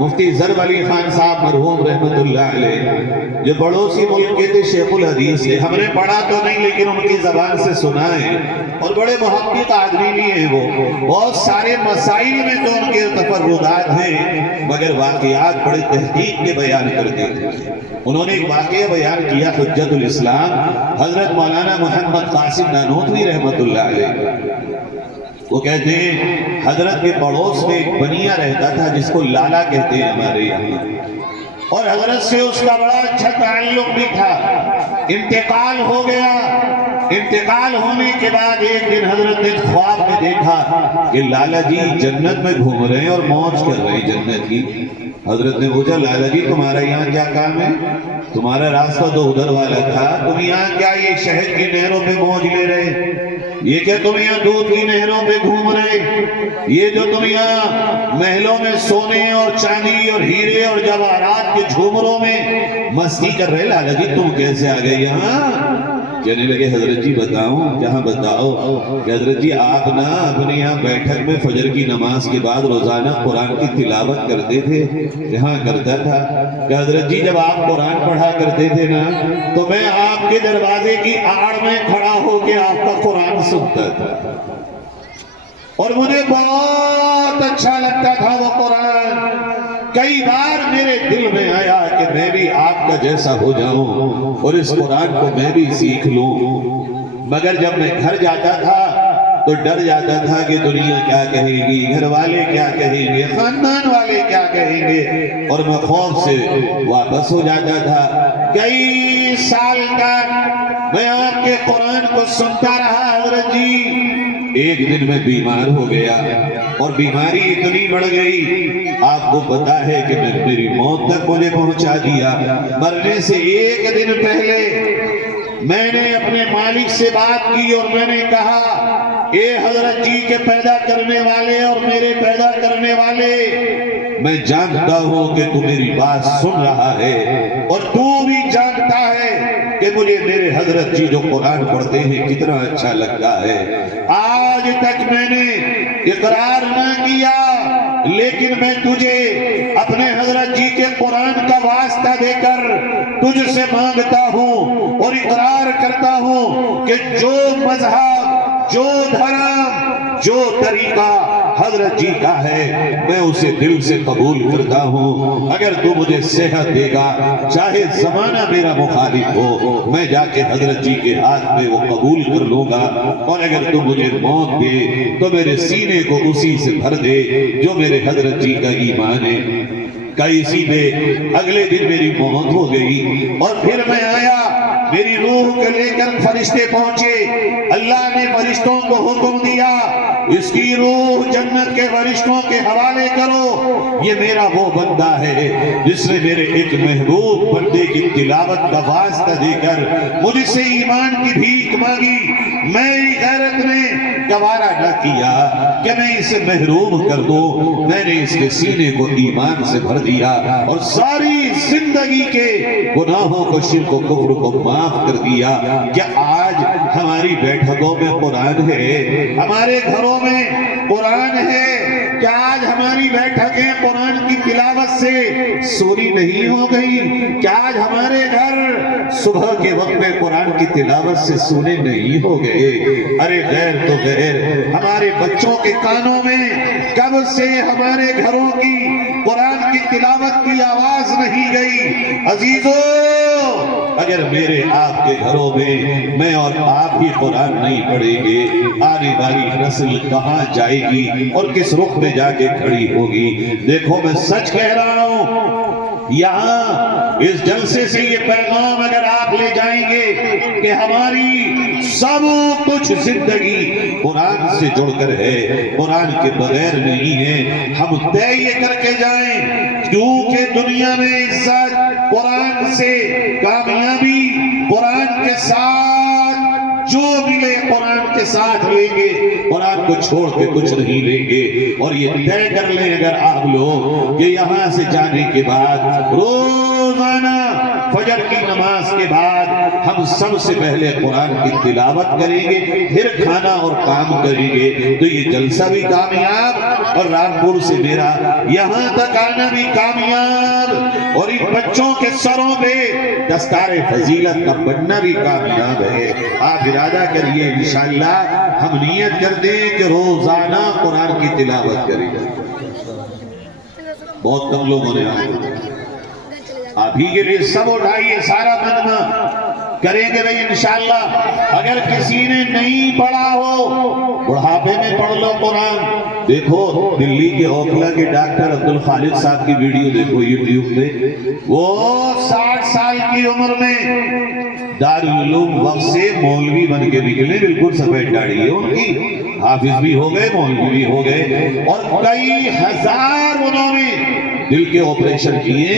مفتی ضرب علی خان صاحب مرحوم رحمت اللہ علیہ، جو پڑوسی ملک کے تھے، شیخ الحدیث تھے، ہم نے پڑھا تو نہیں لیکن ان کی زبان سے سنا ہے، اور بڑے محقق آدمی بھی ہیں وہ، بہت سارے مسائل میں تو ان کے تفردات ہیں مگر واقعات بڑے تحقیق کے بیان کرتے تھے۔ انہوں نے ایک واقعہ بیان کیا، حجت الاسلام حضرت مولانا محمد قاسم نانوتوی رحمت اللہ علیہ۔ وہ کہتے ہیں حضرت کے پڑوس میں ایک بنیا رہتا تھا جس کو لالا کہتے ہیں ہمارے یہاں، اور حضرت سے اس کا بڑا اچھا تعلق بھی تھا۔ انتقال ہو گیا، انتقال ہونے کے بعد ایک دن حضرت نے خواب میں دیکھا کہ لالا جی جنت میں گھوم رہے ہیں اور موج کر رہے ہیں جنت کی۔ حضرت نے پوچھا، لالا جی تمہارا یہاں کیا کام ہے؟ تمہارا راستہ تو ادھر والا تھا، تم یہاں کیا یہ شہد کی نہروں پہ موج لے رہے؟ یہ کیا تم یہاں دودھ کی نہروں پہ گھوم رہے؟ یہ جو تم یہاں محلوں میں سونے اور چاندی اور ہیرے اور جواہرات کے جھومروں میں مستی کر رہے، لالا جی تم کیسے آ گئے یہاں؟ کہنے لگے حضرت جی بتاؤں؟ کہاں بتاؤ؟ کہ حضرت جی آپ نا اپنے یہاں بیٹھک میں فجر کی نماز کے بعد روزانہ قرآن کی تلاوت کرتے تھے۔ یہاں کرتا تھا کہ حضرت جی جب آپ قرآن پڑھا کرتے تھے نا تو میں آپ کے دروازے کی آڑ میں کھڑا ہو کے آپ کا قرآن سنتا تھا، اور مجھے بہت اچھا لگتا تھا وہ قرآن۔ کئی بار میرے دل میں آیا کہ میں بھی آپ کا جیسا ہو جاؤں اور اس قرآن کو میں بھی سیکھ لوں، مگر جب میں گھر جاتا تھا تو ڈر جاتا تھا کہ دنیا کیا کہے گی، گھر والے کیا کہیں گے، خاندان والے کیا کہیں گے، اور میں خوف سے واپس ہو جاتا تھا۔ کئی سال تک میں آپ کے قرآن کو سنتا رہا حضرت جی۔ ایک دن میں بیمار ہو گیا اور بیماری اتنی بڑھ گئی، آپ کو پتا ہے کہ میری موت تک مجھے پہنچا دیا۔ مرنے سے ایک دن پہلے میں نے اپنے مالک سے بات کی اور میں نے کہا، اے حضرت جی کے پیدا کرنے والے اور میرے پیدا کرنے والے، میں جانتا ہوں کہ تو میری بات سن رہا ہے اور تو بھی جانتا ہے کہ مجھے میرے حضرت جی جو قرآن پڑھتے ہیں کتنا اچھا لگتا ہے۔ آج تک میں نے اقرار نہ کیا لیکن میں تجھے اپنے حضرت جی کے قرآن کا واسطہ دے کر تجھ سے مانگتا ہوں اور اقرار کرتا ہوں کہ جو مذہب، جو دھرم، جو طریقہ حضرت جی کا ہے میں اسے دل سے قبول کرتا ہوں۔ اگر تو مجھے صحت دے گا، چاہے زمانہ میرا مخالف ہو، میں جا کے حضرت جی کے ہاتھ میں وہ قبول کر لوں گا، اور اگر تو مجھے موت دے تو میرے سینے کو اسی سے بھر دے جو میرے حضرت جی کا ایمان ہے۔ اسی پہ اگلے دن میری موت ہو گئی اور پھر میں آیا، میری روح کو لے کر فرشتے پہنچے، اللہ نے فرشتوں کو حکم دیا اس کی روح جنت کے فرشتوں کے حوالے کرو، یہ میرا وہ بندہ ہے جس نے میرے ایک محبوب بندے کی تلاوت کا واسطہ دے کر مجھ سے ایمان کی بھیک مانگی۔ میری غیرت نے گوارا نہ کیا کہ میں اسے محروم کر دوں، میں نے اس کے سینے کو ایمان سے بھر دیا اور ساری زندگی کے گناہوں کو، شرک و کفر کو معاف کر دیا۔ کیا آج ہماری بیٹھکوں میں قرآن ہے؟ ہمارے گھروں میں قرآن ہے؟ کیا آج ہماری بیٹھکیں قرآن کی تلاوت سے سوری نہیں ہو گئی؟ کیا آج ہمارے گھر صبح کے وقت میں قرآن کی تلاوت سے سونے نہیں ہو گئے؟ ارے غیر تو غیر، ہمارے بچوں کے کانوں میں کب سے ہمارے گھروں کی قرآن کی تلاوت کی آواز نہیں گئی؟ عزیزو، اگر میرے آپ کے گھروں میں اور آپ ہی قرآن نہیں پڑھیں گے، آنے والی نسل کہاں جائے گی اور کس رخ میں جا کے کھڑی ہوگی؟ دیکھو میں سچ کہہ رہا ہوں، یہاں اس جلسے سے یہ پیغام اگر آپ لے جائیں گے کہ ہماری سب کچھ زندگی قرآن سے جڑ کر ہے، قرآن کے بغیر نہیں ہے، ہم طے یہ کر کے جائیں کیونکہ دنیا میں عزت قرآن سے، کامیابی قرآن کے ساتھ، جو ملے قرآن کے ساتھ لیں گے، قرآن کو چھوڑ کے کچھ نہیں لیں گے۔ اور یہ طے کر لیں اگر آپ لوگ کہ یہاں سے جانے کے بعد روزانہ فجر کی نماز کے بعد ہم سب سے پہلے قرآن کی تلاوت کریں گے، پھر کھانا اور کام کریں گے، تو یہ جلسہ بھی کامیاب اور رامپور سے میرا یہاں تک آنا بھی کامیاب اور ان بچوں کے سروں پہ دستار فضیلت کا بننا بھی کامیاب ہے۔ آپ ارادہ کریے انشاءاللہ ہم نیت کر دیں کہ روزانہ قرآن کی تلاوت کریں گے۔ بہت کم لوگوں نے آپ ہی کے لیے سب اٹھائیے، سارا مجمع کریں گے بھئی انشاءاللہ۔ اگر کسی نے نہیں پڑھا ہو بڑھاپے میں پڑھ لو قرآن۔ دیکھو دلی کے اوکھلا کے ڈاکٹر عبدالخالق صاحب کی ویڈیو دیکھو یوٹیوب پہ، وہ 60 سال کی عمر میں دارالعلوم وقت سے مولوی بن کے نکلے، بالکل سفید داڑھی ہے ان کی، حافظ بھی ہو گئے، مولوی بھی ہو گئے، اور کئی ہزار انہوں نے دل کے آپریشن کیے۔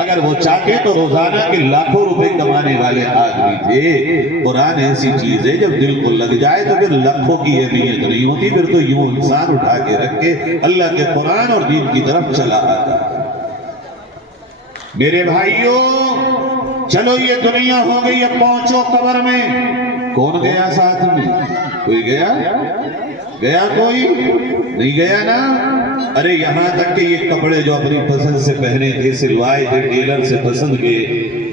اگر وہ چاہتے تو روزانہ کے لاکھوں روپے کمانے والے آدمی تھے۔ قرآن ایسی چیز ہے جب دل کو لگ جائے تو پھر لاکھوں کی اہمیت نہیں ہوتی، پھر تو یوں انسان اٹھا کے رکھ کے اللہ کے قرآن اور دین کی طرف چلا آتا۔ میرے بھائیوں چلو یہ دنیا ہو گئی، اب پہنچو قبر میں۔ کون گیا ساتھ میں؟ کوئی گیا؟ گیا کوئی؟ نہیں گیا نا؟ ارے یہاں تک کہ یہ کپڑے جو اپنی پسند سے پہنے تھے، سلوائے تھے ٹیلر سے پسند کے،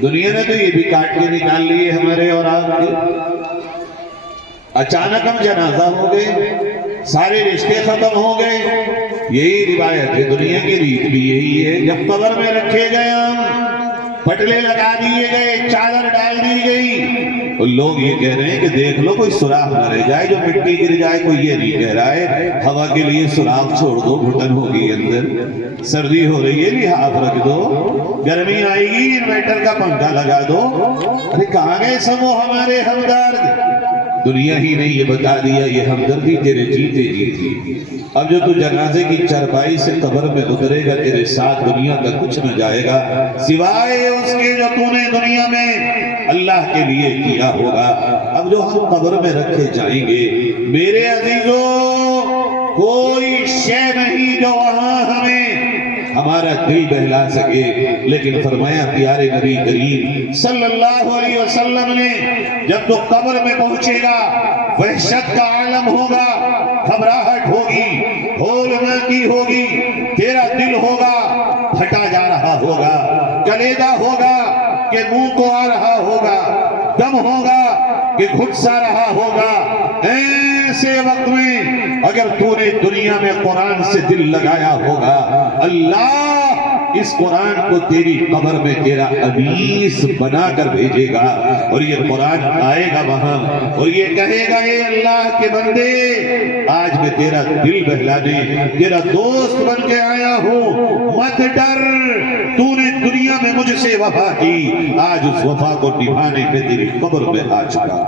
دنیا نے تو یہ بھی کاٹ کے نکال لیے ہمارے اور آپ کے۔ اچانک ہم جنازہ ہو گئے، سارے رشتے ختم ہو گئے۔ یہی روایت ہے، دنیا کی ریت بھی یہی ہے۔ جب قبر میں رکھے گئے ہم، پٹلے لگا دیے گئے، چادر ڈال دی گئی، اور لوگ یہ کہہ رہے ہیں کہ دیکھ لو کوئی سوراخ نہ رہ جائے، جو مٹی گر جائے، کوئی یہ نہیں کہہ رہا ہے ہوا کے لیے سوراخ چھوڑ دو، گھٹن ہوگی اندر، سردی ہو رہی ہے لحاف رکھ دو، گرمی آئے گی انورٹر کا پنکھا لگا دو۔ ارے کہاں گئے سب وہ ہمارے ہمدرد؟ دنیا ہی نے یہ بتا دیا یہ ہمدردی تیرے جیتے جی تھی۔ اب جو تو جنازے کی چارپائی سے قبر میں اترے گا، تیرے ساتھ دنیا کا کچھ نہ جائے گا سوائے اس کے جو تو نے دنیا میں اللہ کے لیے کیا ہوگا۔ اب جو ہم قبر میں رکھے جائیں گے میرے عزیزوں، کوئی شے نہیں جو وہاں ہمیں ہمارا دل بہلا سکے، لیکن فرمایا پیارے نبی کریم صلی اللہ علیہ وسلم نے جب تو قبر میں پہنچے گا وحشت کا عالم ہوگا، گھبراہٹ ہوگی، ہولناکی ہوگی، تیرا دل ہوگا پھٹا جا رہا ہوگا، کلیجہ ہوگا کہ منہ کو آ رہا ہوگا، دم ہوگا کہ گھٹ سا رہا ہوگا۔ ایسے وقت میں اگر تو نے دنیا میں قرآن سے دل لگایا ہوگا، اللہ اس قرآن کو تیری قبر میں تیرا انیس بنا کر بھیجے گا، اور یہ قرآن آئے گا وہاں اور یہ کہے گا اے اللہ کے بندے، آج میں تیرا دل بہلانے تیرا دوست بن کے آیا ہوں، مت ڈر، تو نے دنیا میں مجھ سے وفا کی، آج اس وفا کو نبھانے پہ تیری قبر میں آ چکا۔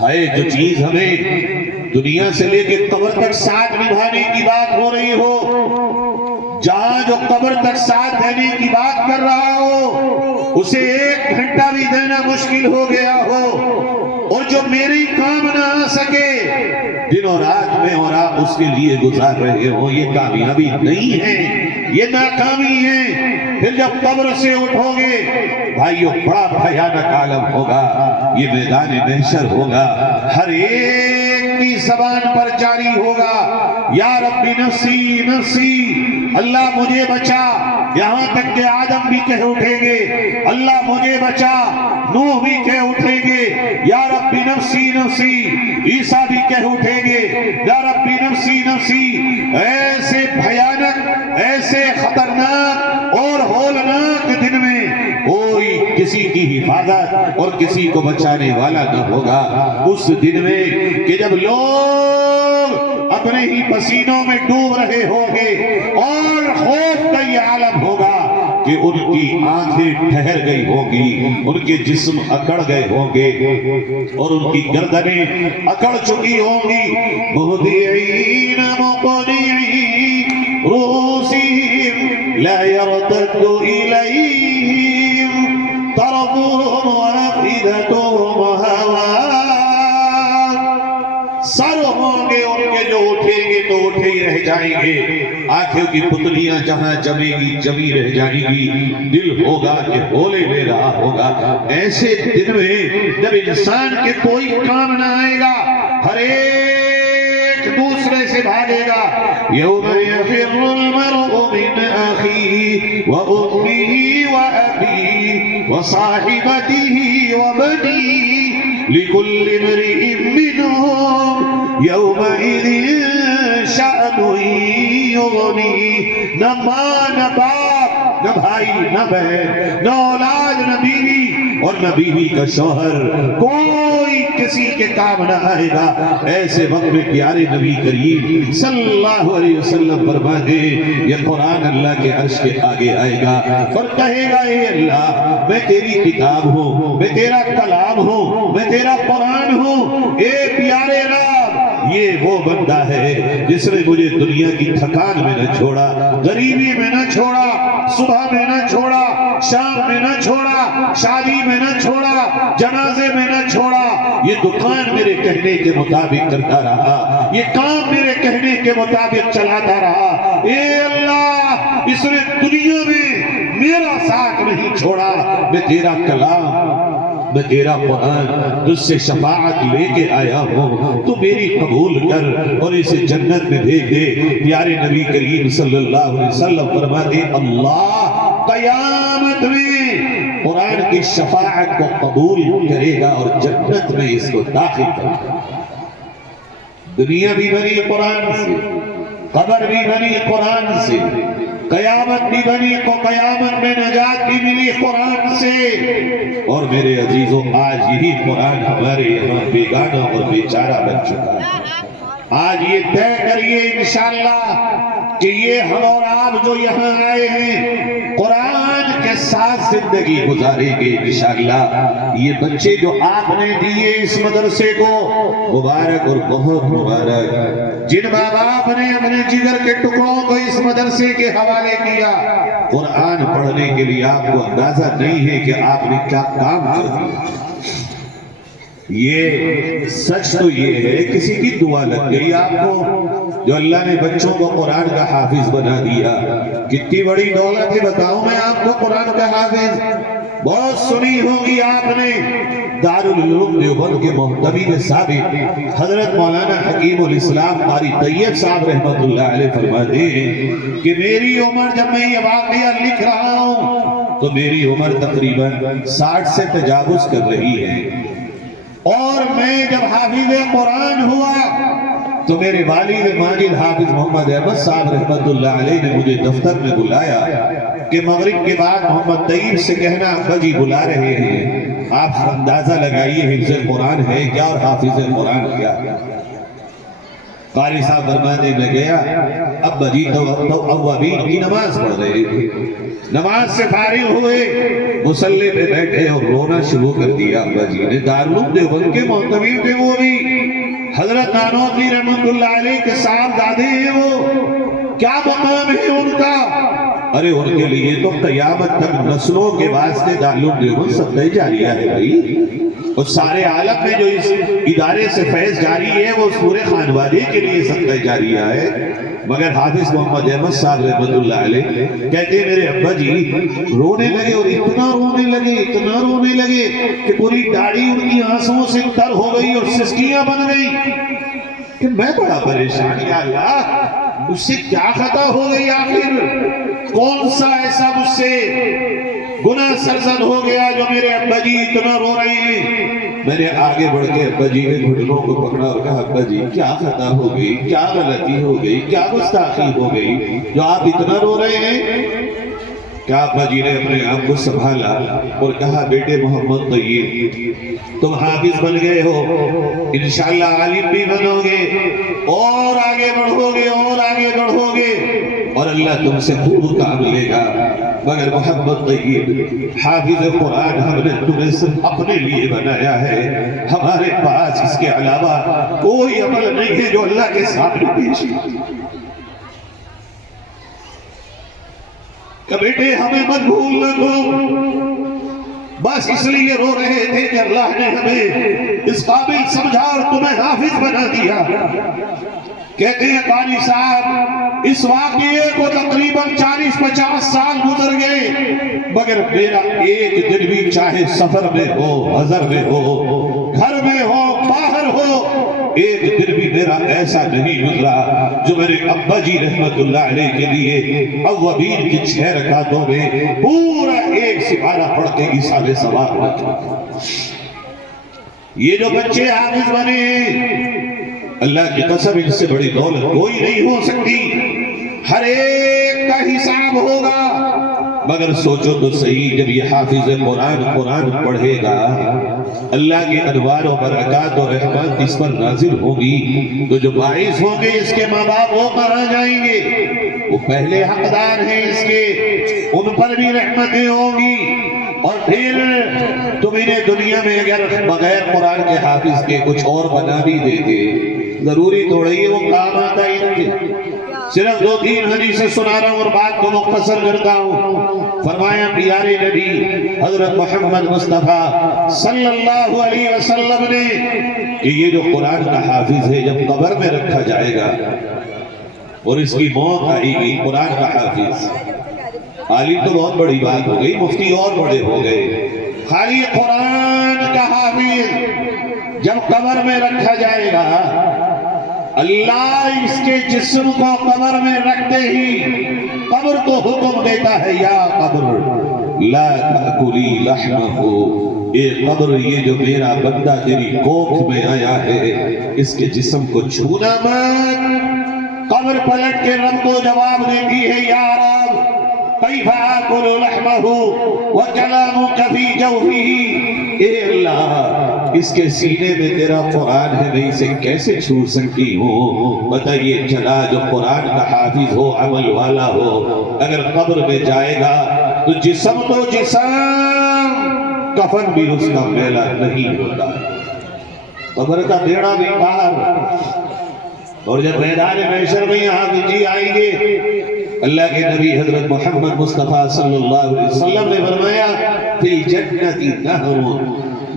ہائے جو چیز ہمیں دنیا سے لے کے قبر تک ساتھ نبھانے کی بات ہو رہی ہو، جہاں جو قبر تک ساتھ دینے کی بات کر رہا ہو اسے 1 گھنٹہ بھی دینا مشکل ہو گیا ہو، اور جو میری کام نہ آ سکے دن اور رات میں اور آپ اس کے لیے گزار رہے ہو، یہ کامیابی نہیں ہے، یہ ناکامی ہے۔ پھر جب قبر سے اٹھو گے بھائیو بڑا بھیانک عالم ہوگا، یہ میدان محشر ہوگا، ہر ایک کی زبان پر جاری ہوگا یا ربی نفسی نفسی، اللہ مجھے بچا، یہاں تک کہ آدم بھی کہہ اٹھیں گے اللہ مجھے بچا، نوح بھی کہہ اٹھیں گے یا ربی نفسی نفسی، عیسیٰ بھی کہہ اٹھیں گے یا ربی نفسی نفسی۔ ایسے بھیانک، ایسے خطرناک اور ہولناک دن میں کوئی کسی کی حفاظت اور کسی کو بچانے والا نہ ہوگا۔ اس دن میں کہ جب لوگ اپنے ہی پسینوں میں ڈوب رہے ہوں گے اور خوف کا یہ عالم ہوگا کہ ان کی آنکھیں ٹھہر گئی ہوں گی، ان کے جسم اکڑ گئے ہوں گے اور ان کی گردنیں اکڑ چکی ہوں گی۔ مہدعین مقنعی رؤوسہم لا یرتد الیہم طرفہم وافئدتہم ہوا، سر ہوں گے ان کے جو اٹھیں گے تو اٹھے ہی رہ جائیں گے، آنکھوں کی پتلیاں جہاں جمے گی جمی رہ جائیں گی، دل ہوگا کہ بولے لے رہا ہوگا۔ ایسے دن میں جب انسان کے کوئی کام نہ آئے گا، ہر ایک دوسرے سے بھاگے گا۔ یوم یفر المرء من اخیہ وامہ وابیہ وصاحبتہ وبنیہ لکل امرئ منہم یومئذ شأن یغنیہ۔ نہ ماں نہ باپ، نہ بھائی نہ بہن، نہ اولاد نہ بیوی اور نہ بیوی کا شوہر، کوئی کسی کے کام نہ آئے گا۔ ایسے وقت میں پیارے نبی کریم صلی اللہ علیہ وسلم فرماتے یہ قرآن اللہ کے عرش کے آگے آئے گا اور کہے گا اے اللہ میں تیری کتاب ہوں، میں تیرا کلام ہوں، میں تیرا قرآن ہوں۔ اے پیارے رب، یہ وہ بندہ ہے جس نے مجھے دنیا کی تھکان میں نہ چھوڑا، غریبی میں نہ چھوڑا، صبح میں نہ چھوڑا، شام میں نہ چھوڑا، شادی میں نہ چھوڑا، جنازے میں نہ چھوڑا۔ یہ دکان میرے کہنے کے مطابق کرتا رہا، یہ کام میرے کہنے کے مطابق چلاتا رہا۔ اے اللہ، اس نے دنیا میں میرا ساتھ نہیں چھوڑا۔ میں تیرا کلام، میں تیرا قرآن تجھ سے شفاعت لے کے آیا ہوں، تو میری قبول کر اور اسے جنت میں بھیج دے۔ پیارے نبی کریم صلی اللہ علیہ وسلم فرماتے اللہ قیامت میں قرآن کی شفاعت کو قبول کرے گا اور جنت میں اس کو داخل کرے گا۔ دنیا بھی بنی قرآن سے، قبر بھی بنی قرآن سے، قیامت بھی بنی کو قیامت میں نجات بھی ملی قرآن سے۔ اور میرے عزیزوں، آج یہی قرآن ہمارے یہاں بیگانہ اور بیچارہ بن چکا ہے۔ آج یہ طے کریے انشاءاللہ کہ یہ ہم اور آپ جو یہاں آئے ہیں قرآن کے ساتھ زندگی گزاریں گے انشاءاللہ۔ یہ بچے جو آپ نے دیے اس مدرسے کو، مبارک اور بہت مبارک۔ جن ماں باپ نے اپنے جگر کے ٹکڑوں کو اس مدرسے کے حوالے کیا، قرآن پڑھنے کے لیے آپ کو اندازہ نہیں ہے کہ آپ نے کیا کام کر دیا۔ یہ سچ تو یہ ہے کسی کی دعا لگ گئی آپ کو جو اللہ نے بچوں کو قرآن کا حافظ بنا دیا۔ کتنی بڑی دولت ہے بتاؤں میں آپ کو قرآن کا حافظ۔ بہت سنی ہوگی آپ نے دارالعلوم دیوبند کے محتمین ثابت حضرت مولانا حکیم الاسلام قاری طیب صاحب رحمت اللہ علیہ فرماتے ہیں کہ میری عمر، جب میں یہ واقعہ لکھ رہا ہوں تو میری عمر تقریباً 60 سے تجاوز کر رہی ہے، اور میں جب حافظ قرآن ہوا تو میرے والد ماجد حافظ محمد احمد صاحب رحمت اللہ علیہ نے مجھے دفتر میں بلایا کہ مغرب کے بعد محمد طیب سے کہنا ابا جی بلا رہے ہیں، آپ اندازہ لگائیے حفظ قرآن ہے کیا اور حافظ قرآن کیا۔ قاری صاحب فرمانے میں گیا، ابا جی تو اوابین کی نماز پڑھ رہے تھے، نماز سے فارغ ہوئے، مصلی پہ بیٹھے اور رونا شروع کر دیا۔ ابا جی نے دارالعلوم دیوبند کے محتمین تھے، وہ بھی حضرت نانوتوی رحمت اللہ علیہ کے صاحب دادے ہیں، وہ کیا مقام ہے ان کا؟ ارے ان کے لیے تو قیامت تک نسلوں کے واسطے دارالعلوم دیوبند صدقہ جاریہ ہے بھائی، اور سارے عالم میں جو اس ادارے سے فیض جاری ہے وہ اس پورے خانوادے کے لیے صدقہ جاریہ ہے۔ مگر حافظ محمد احمد صاحب رحمت اللہ علیہ کہتے ہیں میرے ابا جی رونے لگے، اور اتنا رونے لگے، اتنا رونے لگے کہ پوری داڑھی ان کی آنسوؤں سے تر ہو گئی اور سسکیاں بن گئی کہ میں بڑا پریشان، یا اللہ اس سے کیا خطا ہو گئی، آخر کون سا ایسا مجھ سے گناہ سرزد ہو گیا جو میرے ابا جی اتنا رو رہے ہیں۔ میں نے آگے بڑھ کے ابا جی کے گھٹنوں کو پکڑا اور کہا ابا جی کیا خطا ہو گئی، کیا غلطی ہو گئی، کیا گستاخی ہو گئی جو آپ اتنا رو رہے ہیں؟ کیا ابا جی نے اپنے آپ کو سنبھالا اور کہا بیٹے محمد طیب تم حافظ بن گئے ہو، انشاءاللہ عالم بھی بنو گے، اور آگے بڑھو گے اور آگے بڑھو گے اور اللہ تم سے خوب کام لے گا، مگر محمد طیب حافظ قرآن ہم نے تمہیں صرف اپنے لیے بنایا ہے، ہمارے پاس اس کے علاوہ کوئی عمل نہیں ہے جو اللہ کے سامنے پیش ہے۔ کہ بیٹے ہمیں مت بھولنا تم، بس اس لیے رو رہے تھے کہ اللہ نے ہمیں اس قابل سمجھا اور تمہیں حافظ بنا دیا۔ کہتے ہیں قاری صاحب اس واقعے کو تقریباً 40-50 سال گزر گئے، مگر میرا ایک دن بھی چاہے سفر میں ہو، حضر میں ہو، گھر میں ہو، باہر ہو، ایک دن بھی میرا ایسا نہیں گزرا جو میرے ابا جی رحمت اللہ علیہ کے لیے اوابین کی 6 رکعتوں میں پورا ایک سپارہ پڑھ کے ایثار ثواب رکھا۔ یہ جو بچے حافظ بنے، اللہ کی قسم ان سے بڑی دولت کوئی نہیں ہو سکتی، ہر ایک کا حساب ہوگا۔ مگر سوچو تو صحیح، جب یہ حافظ قرآن پڑھے گا، اللہ کے انوار و برکات و رحمت اس پر نازل ہوگی، تو جو باعث ہوں گے اس کے ماں باپ وہ کہاں جائیں گے؟ وہ پہلے حقدار ہیں اس کے، ان پر بھی رحمتیں ہوں گی۔ اور پھر تم انہیں دنیا میں اگر بغیر قرآن کے حافظ کے کچھ اور بنا بھی دیتے، ضروری تھوڑی ہے وہ کام آتا ہی نہیں۔ صرف 2-3 حدیثیں سنا رہا ہوں اور بات کو مختصر کرتا ہوں۔ فرمایا پیارے نبی حضرت محمد مصطفیٰ صلی اللہ علیہ وسلم نے کہ یہ جو قرآن کا حافظ ہے جب قبر میں رکھا جائے گا اور اس کی موت آئے گی، قرآن کا حافظ، عالم تو بہت بڑی بات ہو گئی، مفتی اور بڑے ہو گئے، خالی قرآن کا حافظ جب قبر میں رکھا جائے گا، اللہ اس کے جسم کو قبر میں رکھتے ہی قبر کو حکم دیتا ہے، یا قبر لا تأکلی لحمہ، اے قبر یہ جو میرا بندہ تیری کوکھ میں آیا ہے اس کے جسم کو چھونا مت۔ قبر پلٹ کے رب کو جواب دیتی ہے، یا رب کیف آکل لحمہ وکلامک فی جوفہ، اے اللہ اس کے سینے میں تیرا قرآن ہے، میں اسے کیسے چھو سکتی ہوں؟ بتائیے چلا جو قرآن کا حافظ ہو، عمل والا ہو، اگر قبر میں جائے گا تو جسم تو جسم، کفن بھی اس کا میلا نہیں ہوتا، قبر کا بیڑا بھی پار۔ اور جب میدان محشر میں حافظ جی آئیں گے، اللہ کے نبی حضرت محمد مصطفیٰ صلی اللہ علیہ وسلم نے فرمایا فی الجنت نہر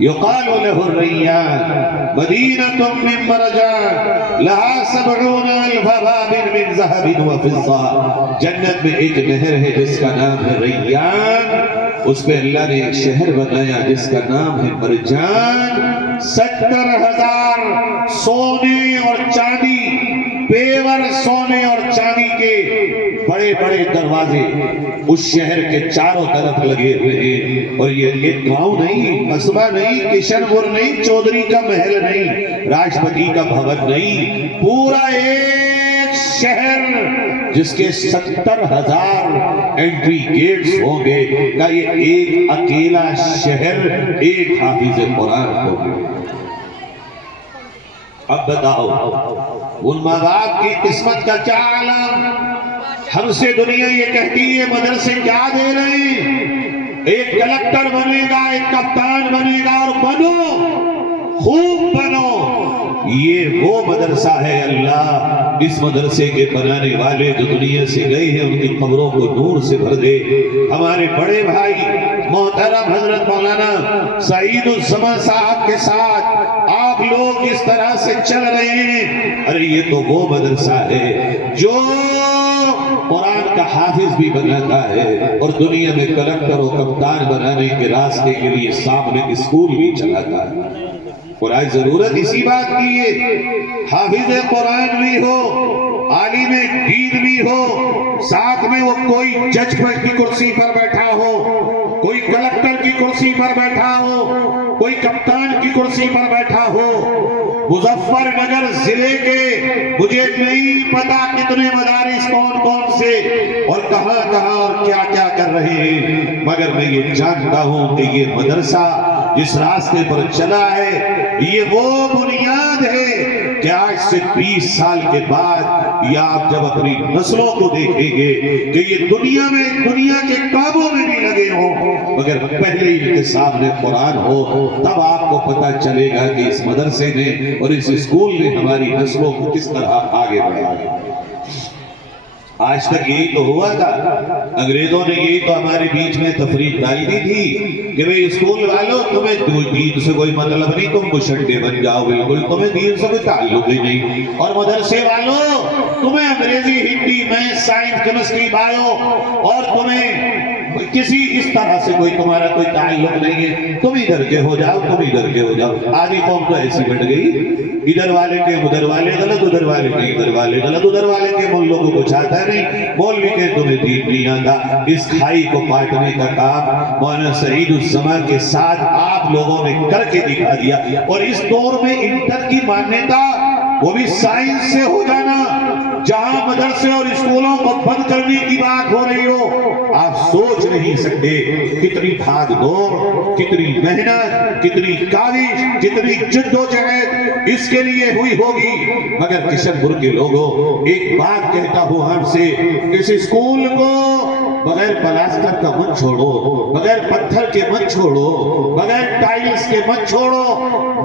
یقال له الریان مدینہ من مرجان لها 70,000 باب من ذهب وفضة، جنت میں ایک نہر ہے جس کا نام ہے ریان، اس پہ اللہ نے ایک شہر بنایا جس کا نام ہے مرجان، 70,000 سونے اور چاندی، پیور سونے اور چاندی کے بڑے بڑے دروازے اس شہر کے چاروں طرف لگے ہوئے ہیں۔ اور یہ ایک گاؤں نہیں، قصبہ نہیں، کشن پور نہیں، چودھری کا محل نہیں، راشٹرپتی کا بھون نہیں، پورا ایک شہر جس کے 70,000 انٹری گیٹس ہوں گے کا یہ ایک اکیلا شہر ایک حافظ قرآن ہوگا۔ اب بتاؤ ان ماں باپ کی قسمت کا کیا عالم؟ ہم سے دنیا یہ کہتی ہے مدرسے کیا دے رہے ہیں، ایک کلکٹر بنے گا، ایک کپتان بنے گا، اور بنو، خوب بنو۔ یہ وہ مدرسہ ہے اللہ اس مدرسے کے بنانے والے جو دنیا سے گئے ہیں ان کی قبروں کو نور سے بھر دے۔ ہمارے بڑے بھائی محترم حضرت مولانا سعید الزمان صاحب کے ساتھ آپ لوگ اس طرح سے چل رہے ہیں، ارے یہ تو وہ مدرسہ ہے جو قرآن کا حافظ بھی بناتا ہے اور دنیا میں کلکٹر و کپتان بنانے کے راستے کے لیے سامنے اسکول بھی چلاتا ہے۔ اور آج ضرورت اسی بات کی ہے، حافظ قرآن بھی ہو، عالم دین بھی ہو، ساتھ میں وہ کوئی جج کی کرسی پر بیٹھا ہو، کوئی کلکٹر کی کرسی پر بیٹھا ہو، کوئی کپتان کی کرسی پر بیٹھا ہو۔ مظفر نگر ضلع کے مجھے نہیں پتا کتنے مدارس کون کون سے اور کہاں کہاں اور کیا کیا کر رہے ہیں، مگر میں یہ جانتا ہوں کہ یہ مدرسہ جس راستے پر چلا ہے یہ وہ بنیاد ہے کہ آج سے 20 سال کے بعد یا آپ جب اپنی نسلوں کو دیکھیں گے کہ یہ دنیا میں دنیا کے کاموں میں بھی لگے ہوں مگر پہلے ہی ان کے سامنے قرآن ہو، تب آپ کو پتہ چلے گا کہ اس مدرسے نے اور اس اسکول نے ہماری نسلوں کو کس طرح آگے بڑھایا۔ آج تک یہی تو ہوا تھا. انگریزوں نے یہی تو ہمارے بیچ میں تفریق ڈال دی تھی کہ بھئی اسکول والوں تمہیں دین سے کوئی مطلب نہیں, تم مشنڈے بن جاؤ, بالکل تمہیں دین سے کوئی تعلق ہی نہیں. اور مدرسے والوں تمہیں انگریزی, Hindi, math, science, chemistry, bio اور تمہیں کسی اس طرح سے کوئی تمہارا کوئی تعلق نہیں ہے, تم ادھر کے ہو جاؤ, تم ادھر کے ہو جاؤ. آدھی قوم تو ایسی بٹ گئی, ادھر والے کے ادھر والے غلط, ادھر والے کے ادھر والے غلط, ادھر والے کے مولوں کو کچھ آتا نہیں, مولوی کے تمہیں دین نہیں آتا. اس کھائی کو کاٹنے کا کام مولانا سعید الزمان کے ساتھ آپ لوگوں نے کر کے دکھا دیا. اور اس دور میں انٹر کی مانیتا وہ بھی سائنس سے ہو جانا, جہاں مدرسے اور اسکولوں کو بند کرنے کی بات ہو رہی ہو, آپ سوچ نہیں سکتے کتنی بھاگ دوڑ, کتنی محنت, کتنی کاوش, کتنی جدوجہد اس کے لیے ہوئی ہوگی. مگر کشن پور کے لوگوں ایک بات کہتا ہوں ہم سے, اس اسکول کو بغیر پلاسٹر کا مت چھوڑو, بغیر پتھر کے مت چھوڑو, بغیر ٹائلز کے مت چھوڑو,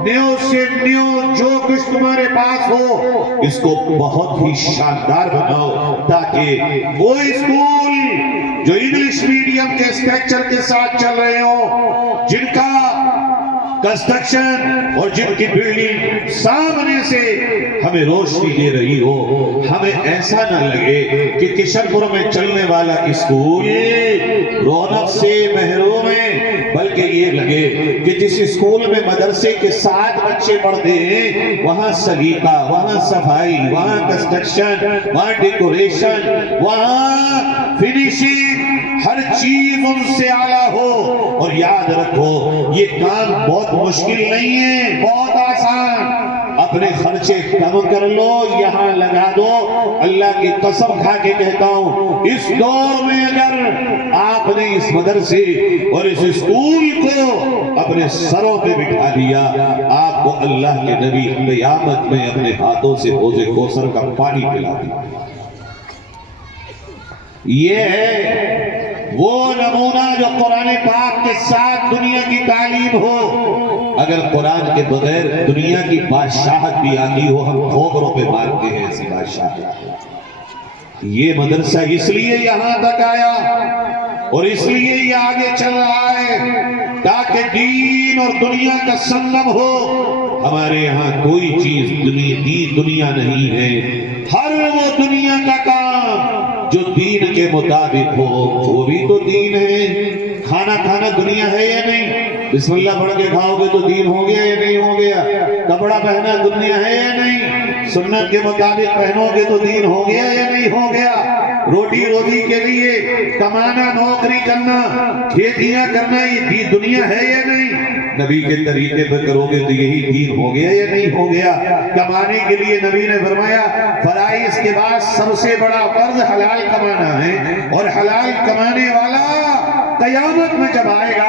نیو سے نیو جو کچھ تمہارے پاس ہو اس کو بہت ہی شاندار بناؤ, تاکہ وہ اسکول جو انگلش میڈیم کے اسٹرکچر کے ساتھ چل رہے ہوں, جن کا کنسٹرکشن اور جن کی بلڈنگ سامنے سے ہمیں روشنی دے رہی ہو, ہمیں ایسا نہ لگے کہ کشن پور میں چلنے والا اسکول رونق سے محروم ہے, بلکہ یہ لگے کہ جس اسکول میں مدرسے کے 7 بچے پڑھتے ہیں وہاں سلیقہ, وہاں صفائی, وہاں کنسٹرکشن, وہاں ڈیکوریشن, وہاں فنیشنگ, ہر چیز ان سے اعلیٰ ہو. اور یاد رکھو یہ کام بہت مشکل نہیں ہے, بہت آسان. اپنے خرچے کم کر لو, یہاں لگا دو. اللہ کی قسم کھا کے کہتا ہوں, اس دور میں اگر آپ نے اس مدرسے اور اس اسکول کو اپنے سروں پہ بٹھا دیا, آپ کو اللہ کے نبی قیامت میں اپنے ہاتھوں سے حوض کوثر کا پانی پلا دیا. یہ ہے وہ نمونہ جو قرآن پاک کے ساتھ دنیا کی تعلیم ہو. اگر قرآن کے بغیر دنیا کی بادشاہت بھی آتی ہو, ہم کھوپروں پہ مانتے ہیں ایسی بادشاہت. یہ مدرسہ اس لیے یہاں تک آیا اور اس لیے یہ آگے چل رہا ہے تاکہ دین اور دنیا کا سنگم ہو. ہمارے یہاں کوئی چیز دنیا نہیں ہے, ہر وہ دنیا کا کام جو دین کے مطابق ہو وہ بھی تو دین ہے. کھانا کھانا دنیا ہے یا نہیں؟ بسم اللہ پڑھ کے کھاؤ گے تو دین ہو گیا یا نہیں ہو گیا؟ کپڑا پہنا دنیا ہے یا نہیں؟ سنت کے مطابق پہنو گے تو دین ہو گیا یا نہیں ہو گیا؟ روٹی روزی کے لیے کمانا, نوکری کرنا, کھیتیاں کرنا, یہ دنیا ہے یا نہیں؟ نبی کے طریقے پہ کرو گے تو یہی دین ہو گیا یا نہیں ہو گیا؟ کمانے کے لیے نبی نے فرمایا فرائض کے بعد سب سے بڑا فرض حلال کمانا ہے, اور حلال کمانے والا قیامت میں جب آئے گا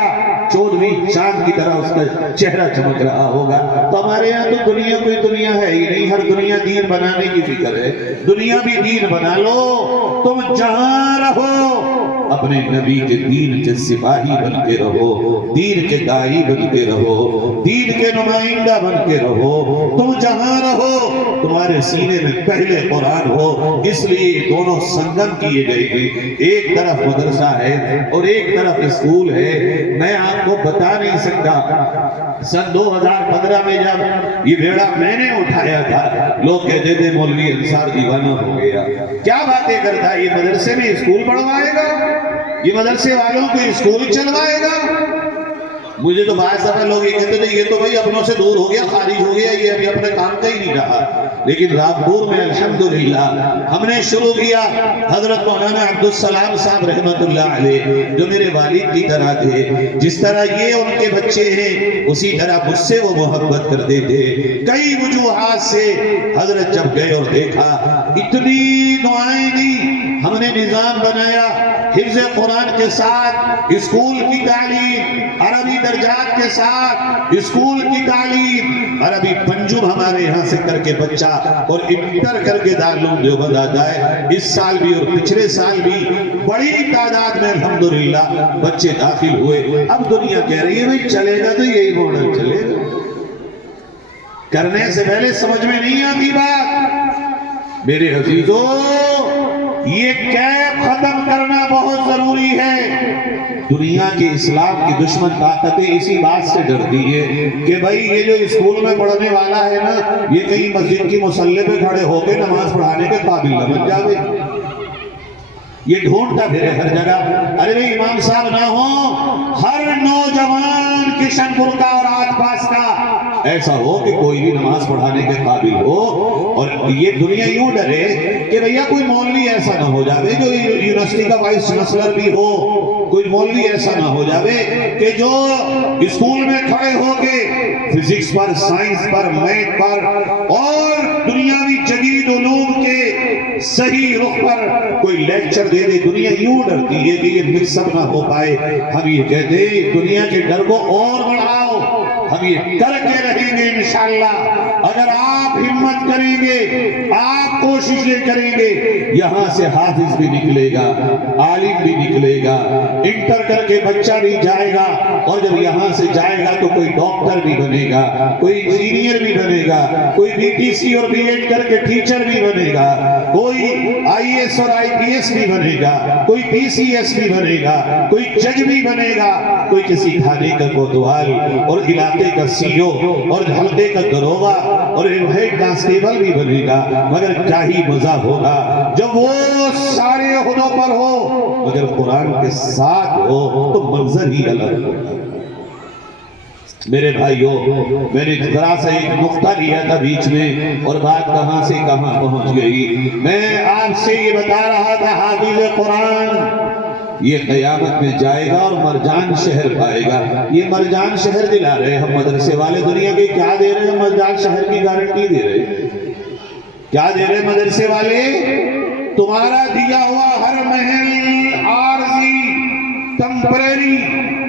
14ویں چاند کی طرح اس کا چہرہ چمک رہا ہوگا. تو ہمارے یہاں تو دنیا کوئی دنیا ہے ہی نہیں, ہر دنیا دین بنانے کی فکر ہے. دنیا بھی دین بنا لو, تم جہاں رہو اپنے نبی کے دین کے سپاہی بن کے رہو, دین کے داعی بن کے رہو, دین کے نمائندہ بن کے رہو. تم جہاں رہو تمہارے سینے میں پہلے قرآن ہو. اس لیے دونوں سنگم کیے گئے ہیں. ایک طرف مدرسہ ہے اور ایک طرف اسکول ہے. میں آپ کو بتا نہیں سکتا, سن 2015 میں جب یہ بیڑا میں نے اٹھایا تھا, لوگ کہتے تھے مولوی انصار دیوانہ ہو گیا, کیا باتیں کرتا ہے, یہ مدرسے میں اسکول پڑھوائے گا, یہ مدرسے والوں کو اسکول چلوائے گا. مجھے تو بعض دفعہ لوگ یہ کہتے تھے یہ تو بھائی اپنوں سے دور ہو گیا, خارج ہو گیا, یہ ابھی اپنے کام کا ہی نہیں رہا. لیکن رامپور میں الحمدللہ ہم نے شروع کیا. حضرت مولانا عبدالسلام صاحب رحمت اللہ علیہ جو میرے والد کی طرح تھے, جس طرح یہ ان کے بچے ہیں اسی طرح مجھ سے وہ محبت کرتے تھے. کئی وجوہات سے حضرت جب گئے اور دیکھا, اتنی دعائیں دی, ہم نے نظام بنایا حفظ قرآن کے ساتھ اسکول کی تعلیم, عربی درجات کے ساتھ اسکول کی تعلیم, عربی پنجم ہمارے یہاں سے کر کے بچہ اور انٹر کر کے دارالعلوم دیوبند آتا ہے. اس سال بھی اور پچھلے سال بھی بڑی تعداد میں الحمدللہ بچے داخل ہوئے. اب دنیا کہہ رہی ہے بھئی چلے گا تو یہی ماڈل چلے گا. کرنے سے پہلے سمجھ میں نہیں آتی بات. میرے عزیزوں, یہ قید ختم کرنا بہت ضروری ہے۔ دنیا کے اسلام کی دشمن طاقتیں اسی بات سے ڈرتی ہے کہ بھائی یہ جو اسکول میں پڑھنے والا ہے نا، یہ کہیں مسجد کی مصلی پہ کھڑے ہو کے نماز پڑھانے کے قابل نہ بن جاوے۔ یہ ڈھونڈتا پھرے ہر جگہ، ارے بھائی امام صاحب نہ ہو، ہر نوجوان کشن پور کا اور آس پاس کا ایسا ہو کہ کوئی بھی نماز پڑھانے کے قابل ہو۔ اور یہ دنیا یوں ڈرے کہ بھیا کوئی مولوی ایسا نہ ہو جاوے جو یونیورسٹی کا وائس چانسلر بھی ہو، کوئی مولوی ایسا نہ ہو جاوے کہ جو اسکول میں کھڑے ہو کے فزکس پر، سائنس پر، میتھ پر اور دنیاوی جدید علوم کے صحیح رخ پر کوئی لیکچر دے دے۔ دنیا یوں ڈرتی ہے کہ یہ مکس اپ نہ ہو پائے۔ ہم یہ کہتے ہیں دنیا کے ڈر کو اور بڑھاؤ، ہم یہ کر کے رہیں گے انشاءاللہ۔ اگر آپ ہمت کریں گے، آپ کوششیں کریں گے، یہاں سے حافظ بھی نکلے گا، عالم بھی نکلے گا، انٹر کر کے بچہ بھی جائے گا، اور جب یہاں سے جائے گا تو کوئی ڈاکٹر بھی بنے گا، کوئی انجینئر بھی بنے گا، کوئی بی ٹی سی اور بی ایڈ کر کے ٹیچر بھی بنے گا، کوئی آئی ایس اور آئی پی ایس بھی بنے گا، کوئی پی سی ایس بھی بنے گا، کوئی جج بھی بنے گا، کوئی کسی تھانے کا کوتوال اور علاقے کا سی او اور حلقے کا دروغہ اور ہیڈ کانسٹیبل بھی بنے گا۔ مگر کیا ہی مزہ ہوگا جب وہ سارے عہدوں پر ہو مگر قرآن کے ساتھ ہو تو منظر ہی الگ ہوگا۔ میرے بھائیوں، میں نے ذرا سا ایک نقطہ لیا تھا بیچ میں اور بات کہاں سے کہاں پہنچ گئی۔ میں آپ سے یہ بتا رہا تھا حافظ قرآن یہ قیامت میں جائے گا اور مرجان شہر پائے گا۔ یہ مرجان شہر دلا رہے ہم مدرسے والے، دنیا کے کیا دے رہے ہیں؟ مرجان شہر کی گارنٹی دے رہے ہیں۔ کیا دے رہے مدرسے والے؟ تمہارا دیا ہوا ہر محل عارضی، ٹمپریری،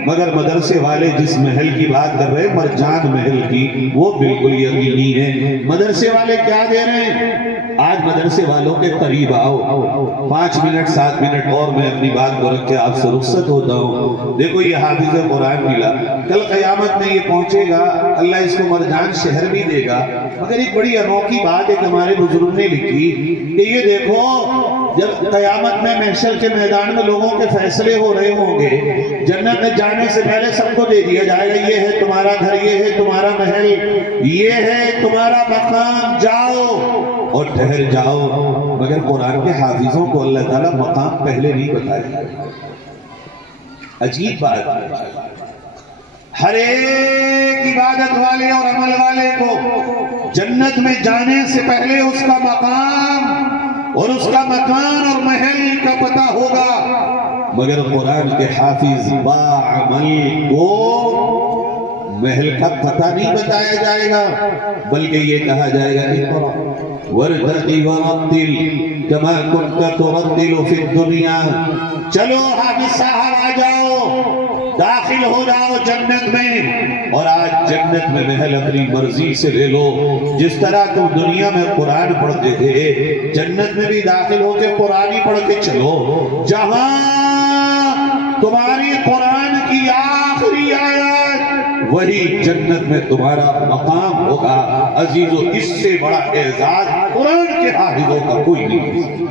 مگر مدرسے والے جس محل کی بات کر رہے ہیں مرجان محل کی، وہ بالکل یقینی ہے۔ مدرسے والے کیا دے رہے ہیں؟ آج مدرسے والوں کے قریب آؤ، 5 منٹ 7 منٹ اور میں اپنی بات کو رکھ کے آپ سے رخصت ہوتا ہوں۔ دیکھو یہ حافظ قرآن ملا، کل قیامت میں یہ پہنچے گا، اللہ اس کو مرجان شہر بھی دے گا۔ مگر ایک بڑی انوکھی بات ایک ہمارے بزرگ نے لکھی کہ یہ دیکھو جب قیامت میں محشر کے میدان میں لوگوں کے فیصلے ہو رہے ہوں گے، جنت میں جانے سے پہلے سب کو دے دیا جائے گا، یہ ہے تمہارا گھر، یہ ہے تمہارا محل، یہ ہے تمہارا مقام، جاؤ اور ٹھہر جاؤ۔ مگر قرآن کے حافظوں کو اللہ تعالیٰ مقام پہلے نہیں بتائے۔ عجیب بات، ہر ایک عبادت والے اور عمل والے کو جنت میں جانے سے پہلے اس کا مقام اور اس کا مکان اور محل کا پتہ ہوگا، مگر قرآن کے حافظ باعمل کو محل کا پتہ نہیں بتایا جائے گا، بلکہ یہ کہا جائے گا وَارْتَقِ وَرَتِّلْ كَمَا كُنْتَ تُرَتِّلُ فِي الدُّنْيَا۔ چلو حافظ صاحب آ جاؤ، داخل ہو جاؤ جنت میں، اور آج جنت میں محل اپنی مرضی سے لے لو۔ جس طرح تم دنیا میں قرآن پڑھتے تھے، جنت میں بھی داخل ہو کے قرآن ہی پڑھ کے چلو۔ جہاں تمہاری قرآن کی آخری آیت، وہی جنت میں تمہارا مقام ہوگا۔ عزیزو، اس سے بڑا اعزاز قرآن کے حافظوں کا کوئی نہیں۔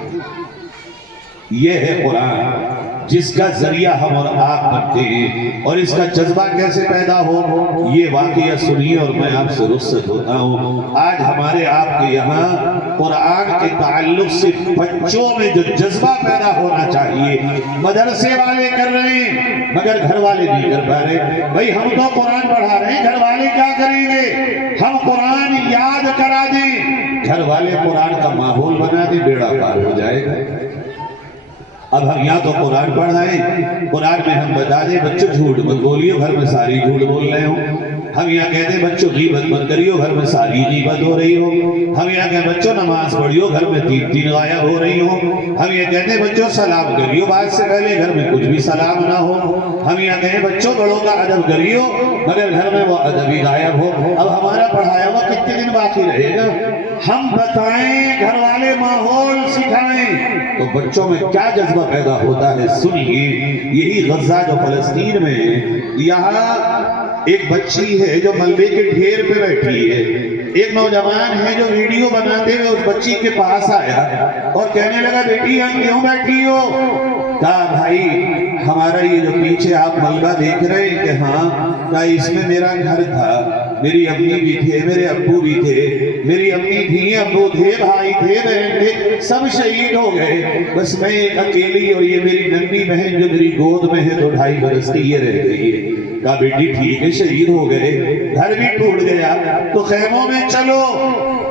یہ ہے قرآن جس کا ذریعہ ہم اور آپ بنتے ہیں، اور اس کا جذبہ کیسے پیدا ہو یہ واقعہ سنیے اور میں آپ سے رخصت ہوتا ہوں۔ آج ہمارے آپ کے یہاں قرآن کے تعلق سے بچوں میں جو جذبہ پیدا ہونا چاہیے، مدرسے والے کر رہے ہیں مگر گھر والے نہیں کر پا رہے۔ بھئی ہم تو قرآن پڑھا رہے ہیں، گھر والے کیا کریں گے؟ ہم قرآن یاد کرا دیں، گھر والے قرآن کا ماحول بنا دیں، بیڑا پار ہو جائے گا۔ اب ہم یہاں تو قرآن پڑھ رہے ہیں، قرآن میں ہم بتا دیں بچوں جھوٹ مت بولیو، گھر میں ساری جھوٹ بول رہے ہوں۔ ہم یہاں کہتے ہیں بچوں غیبت مت کریو، گھر میں ساری غیبت ہو رہی ہو۔ ہم یہاں کہتے ہیں بچوں نماز پڑھیو، گھر میں 3 غائب ہو رہی ہو۔ ہم یہ کہتے ہیں بچوں سلام کریو بات سے پہلے، گھر میں کچھ بھی سلام نہ ہو۔ ہم یہاں کہتے ہیں بچوں بڑوں کا ادب کریو، مگر گھر میں وہ ادب ہی غائب ہو۔ اب ہمارا پڑھایا ہوا کتنے دن باقی رہے گا؟ ہم بتائیں، گھر والے ماحول سکھائیں تو بچوں میں کیا جذبہ پیدا ہوتا ہے سنیے۔ یہی غزہ جو فلسطین میں ہے، یہاں ایک بچی ہے جو ملبے کے ڈھیر پہ بیٹھی ہے، ایک نوجوان ہے جو ویڈیو بناتے ہوئے اس بچی کے پاس آیا اور کہنے لگا بیٹی یہاں کیوں بیٹھی ہو؟ کہا بھائی ہمارا یہ جو پیچھے آپ ملبہ دیکھ رہے ہیں کہ ہاں، کہا اس میں میرا گھر تھا، میری امی بھی تھے، میرے ابو بھی تھے، میری امی تھی، ابو تھے، بھائی تھے، بہن تھے، سب شہید ہو گئے، بس میں ایک اکیلی اور یہ میری ننھی بہن جو میری گود میں ہے تو 2.5 برس کی یہ رہ گئی ہے۔ کہا بیٹی ٹھیک ہے، شہید ہو گئے، گھر بھی ٹوٹ گیا تو خیموں میں چلو،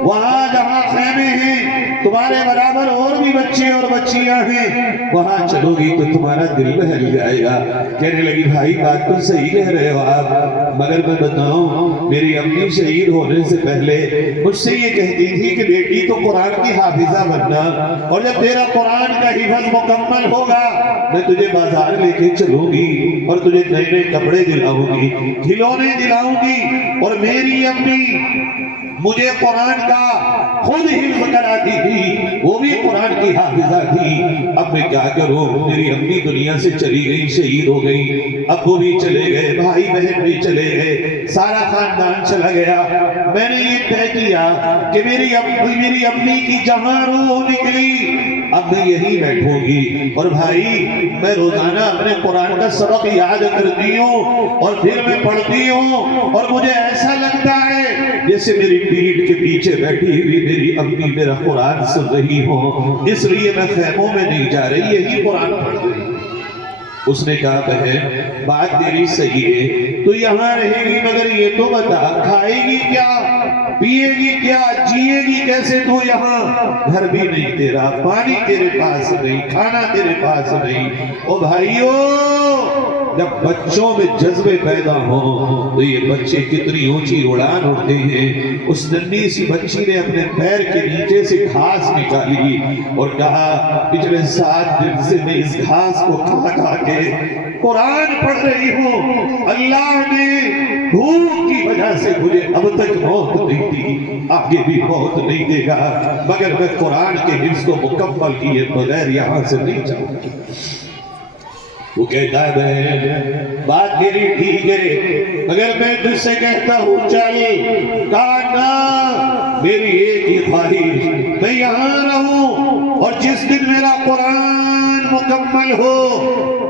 وہاں جہاں خیمے ہیں تمہارے برابر اور بھی بچے اور بچیاں ہیں، وہاں چلو گی تو تمہارا دل بہل جائے گا۔ کہنے لگی بھائی بات تو صحیح کہہ رہے ہو آپ، مگر میں بتاؤں میری امی شہید ہونے سے پہلے مجھ سے یہ کہتی تھی کہ بیٹی تو قرآن کی حافظہ بننا، اور جب تیرا قرآن کا حفظ مکمل ہوگا میں تجھے بازار لے کے چلوں گی اور تجھے نئے نئے کپڑے دلاؤں گی، کھلونے دلاؤں گی، اور میری امی مجھے قرآن کا خود حفظ کراتی تھی، وہ بھی قرآن کی حافظہ تھی۔ اب میں کیا کروں، میری امی دنیا سے چلی گئی، شہید ہو گئی، ابو بھی چلے گئے، بھائی بہن بھی چلے گئے، سارا خاندان چلا گیا۔ میں نے یہ طے کیا کہ میری امی کی جہاں روح نکلی اب میں یہی بیٹھوں گی، اور بھائی میں روزانہ اپنے قرآن کا سبق یاد کرتی ہوں اور پھر میں پڑھتی ہوں، اور مجھے ایسا لگتا ہے جیسے میری پیٹھ کے پیچھے بیٹھی ہوئی میری امی میرا قرآن سن رہی ہو، اس لیے میں خیموں میں نہیں جا رہی، یہی قرآن پڑھ رہی۔ اس نے کہا بہن بات تیری صحیح ہے، تو یہاں رہے گی مگر یہ تو بتا کھائے گی کیا، پیے گی کیا، جیے گی کیسے؟ تو یہاں گھر بھی نہیں تیرا، پانی تیرے پاس نہیں، کھانا تیرے پاس نہیں۔ او بھائیو، جب بچوں میں جذبے پیدا ہوں تو یہ بچے کتنی اونچی اڑان اڑتے ہیں۔ اس ننھی سی بچی نے اپنے پیر کے نیچے سے گھاس نکالی اور کہا پچھلے 7 دن سے میں اس گھاس کو کھا کھا کے قرآن پڑھ رہی ہوں، اللہ نے بھوک کی وجہ سے مجھے اب تک موت نہیں دی، آگے بھی موت نہیں دے گا، مگر میں قرآن کے حفظ کو مکمل کیے بغیر یہاں سے نہیں جاؤں گی۔ وہ کہتا ہے بہن بات تیری ٹھیک ہے، مگر میں تجھ سے کہتا ہوں چل، کہا نا میری ایک ہی خواہش، میں یہاں رہوں اور جس دن میرا قرآن مکمل ہو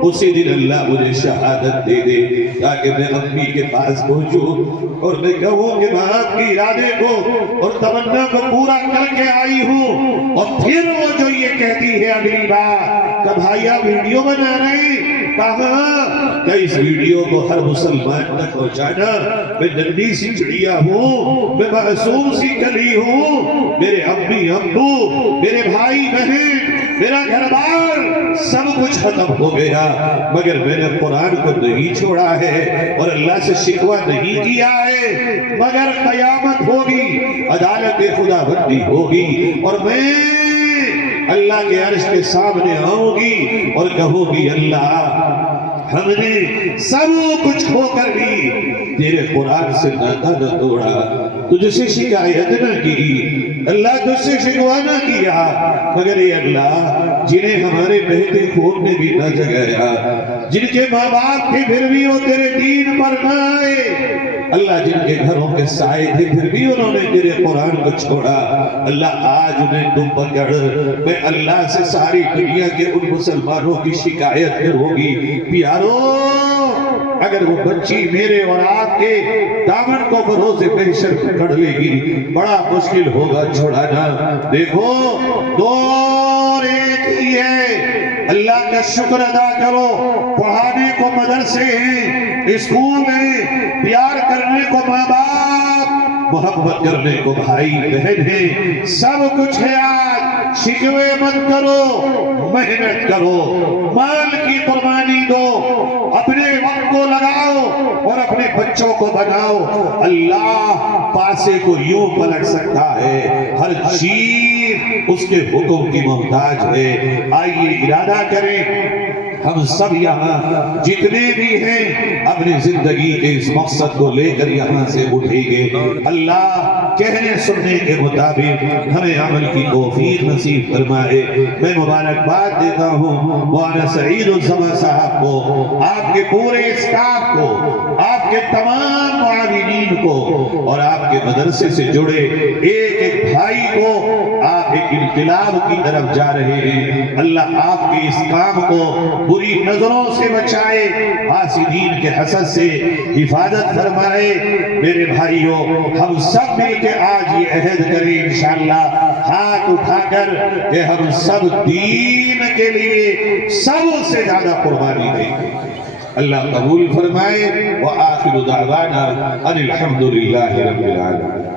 اسی دن اللہ مجھے شہادت دے دے، تاکہ میں امی کے پاس پہنچوں اور میں کہوں کہ میں آپ کی ارادے کو اور تمنا کو پورا کر کے آئی ہوں۔ اور پھر وہ جو یہ کہتی ہے اگلی بار کہ بھائی آپ ویڈیو بنا رہے ہیں، کہاں کہ اس ویڈیو کو ہر مسلمان تک پہنچانا، میں ننھی سی چڑیا ہوں، میں معصوم سی کلی ہوں، میرے امی ابو، میرے بھائی بہن، میرا گھر بار سب کچھ ختم ہو گیا، مگر میں نے قرآن کو نہیں چھوڑا ہے اور اللہ سے شکوہ نہیں کیا ہے، مگر قیامت ہوگی، عدالت خدا بندی ہوگی اور میں اللہ کے عرش کے سامنے آؤں گی اور کہوں گی اللہ ہم نے سب کچھ کھو کر بھی تیرے قرآن سے ناتا نہ توڑا، تجھ سے شکایت نہ کی، اللہ تجھ سے شکوہ نہ کیا، مگر اے اللہ جنہیں ہمارے بہتے خون نے بھی نہ جگایا، جن کے ماں باپ تھے پھر بھی وہ تیرے دین پر نہ آئے، اللہ جن کے گھروں کے سائے تھے پھر بھی انہوں نے تیرے قرآن کو چھوڑا، اللہ آج انہیں تم پکڑ، میں اللہ سے ساری دنیا کے ان مسلمانوں کی شکایت کروں گی۔ پیارو اگر وہ بچی میرے اور آپ کے دامن کو بروز محشر پکڑ لے گی بڑا مشکل ہوگا چھڑانا۔ دیکھو دور ایک ہی ہے، اللہ کا شکر ادا کرو، پڑھانے کو مدرسے ہیں، اسکول ہیں، پیار کرنے کو ماں باپ، محبت کرنے کو بھائی بہن ہیں، سب کچھ ہے آج۔ شکوے مت کرو، محنت کرو، مال کی قربانی دو، اپنے وقت کو لگاؤ اور اپنے بچوں کو بناؤ، اللہ پاسے کو یوں پلٹ سکتا ہے، ہر چیز اس کے حکم کی محتاج ہے۔ آئیے ارادہ کریں ہم سب یہاں جتنے بھی ہیں اپنی زندگی کے اس مقصد کو لے کر یہاں سے اٹھیں گے. اللہ کہنے سننے کے مطابق ہمیں عمل کی توفیق نصیب فرمائے. میں مبارکباد دیتا ہوں مولانا سعید الزماں صاحب کو، آپ کے پورے اسٹاف کو، آپ کے تمام معاونین کو، اور آپ کے مدرسے سے جڑے ایک ایک بھائی کو. آپ ایک انقلاب کی طرف جا رہے ہیں. اللہ آپ کے اس کام کو بری نظروں سے بچائے، حاسدین کے حسد سے حفاظت فرمائے. میرے بھائیوں، ہم سب مل کے آج یہ عہد کریں انشاءاللہ ہاتھ اٹھا کر کہ ہم سب دین کے لیے سب سے زیادہ قربانی دیں گے. اللہ قبول فرمائے. وآخر دعوانا ان الحمدللہ رب العالمین.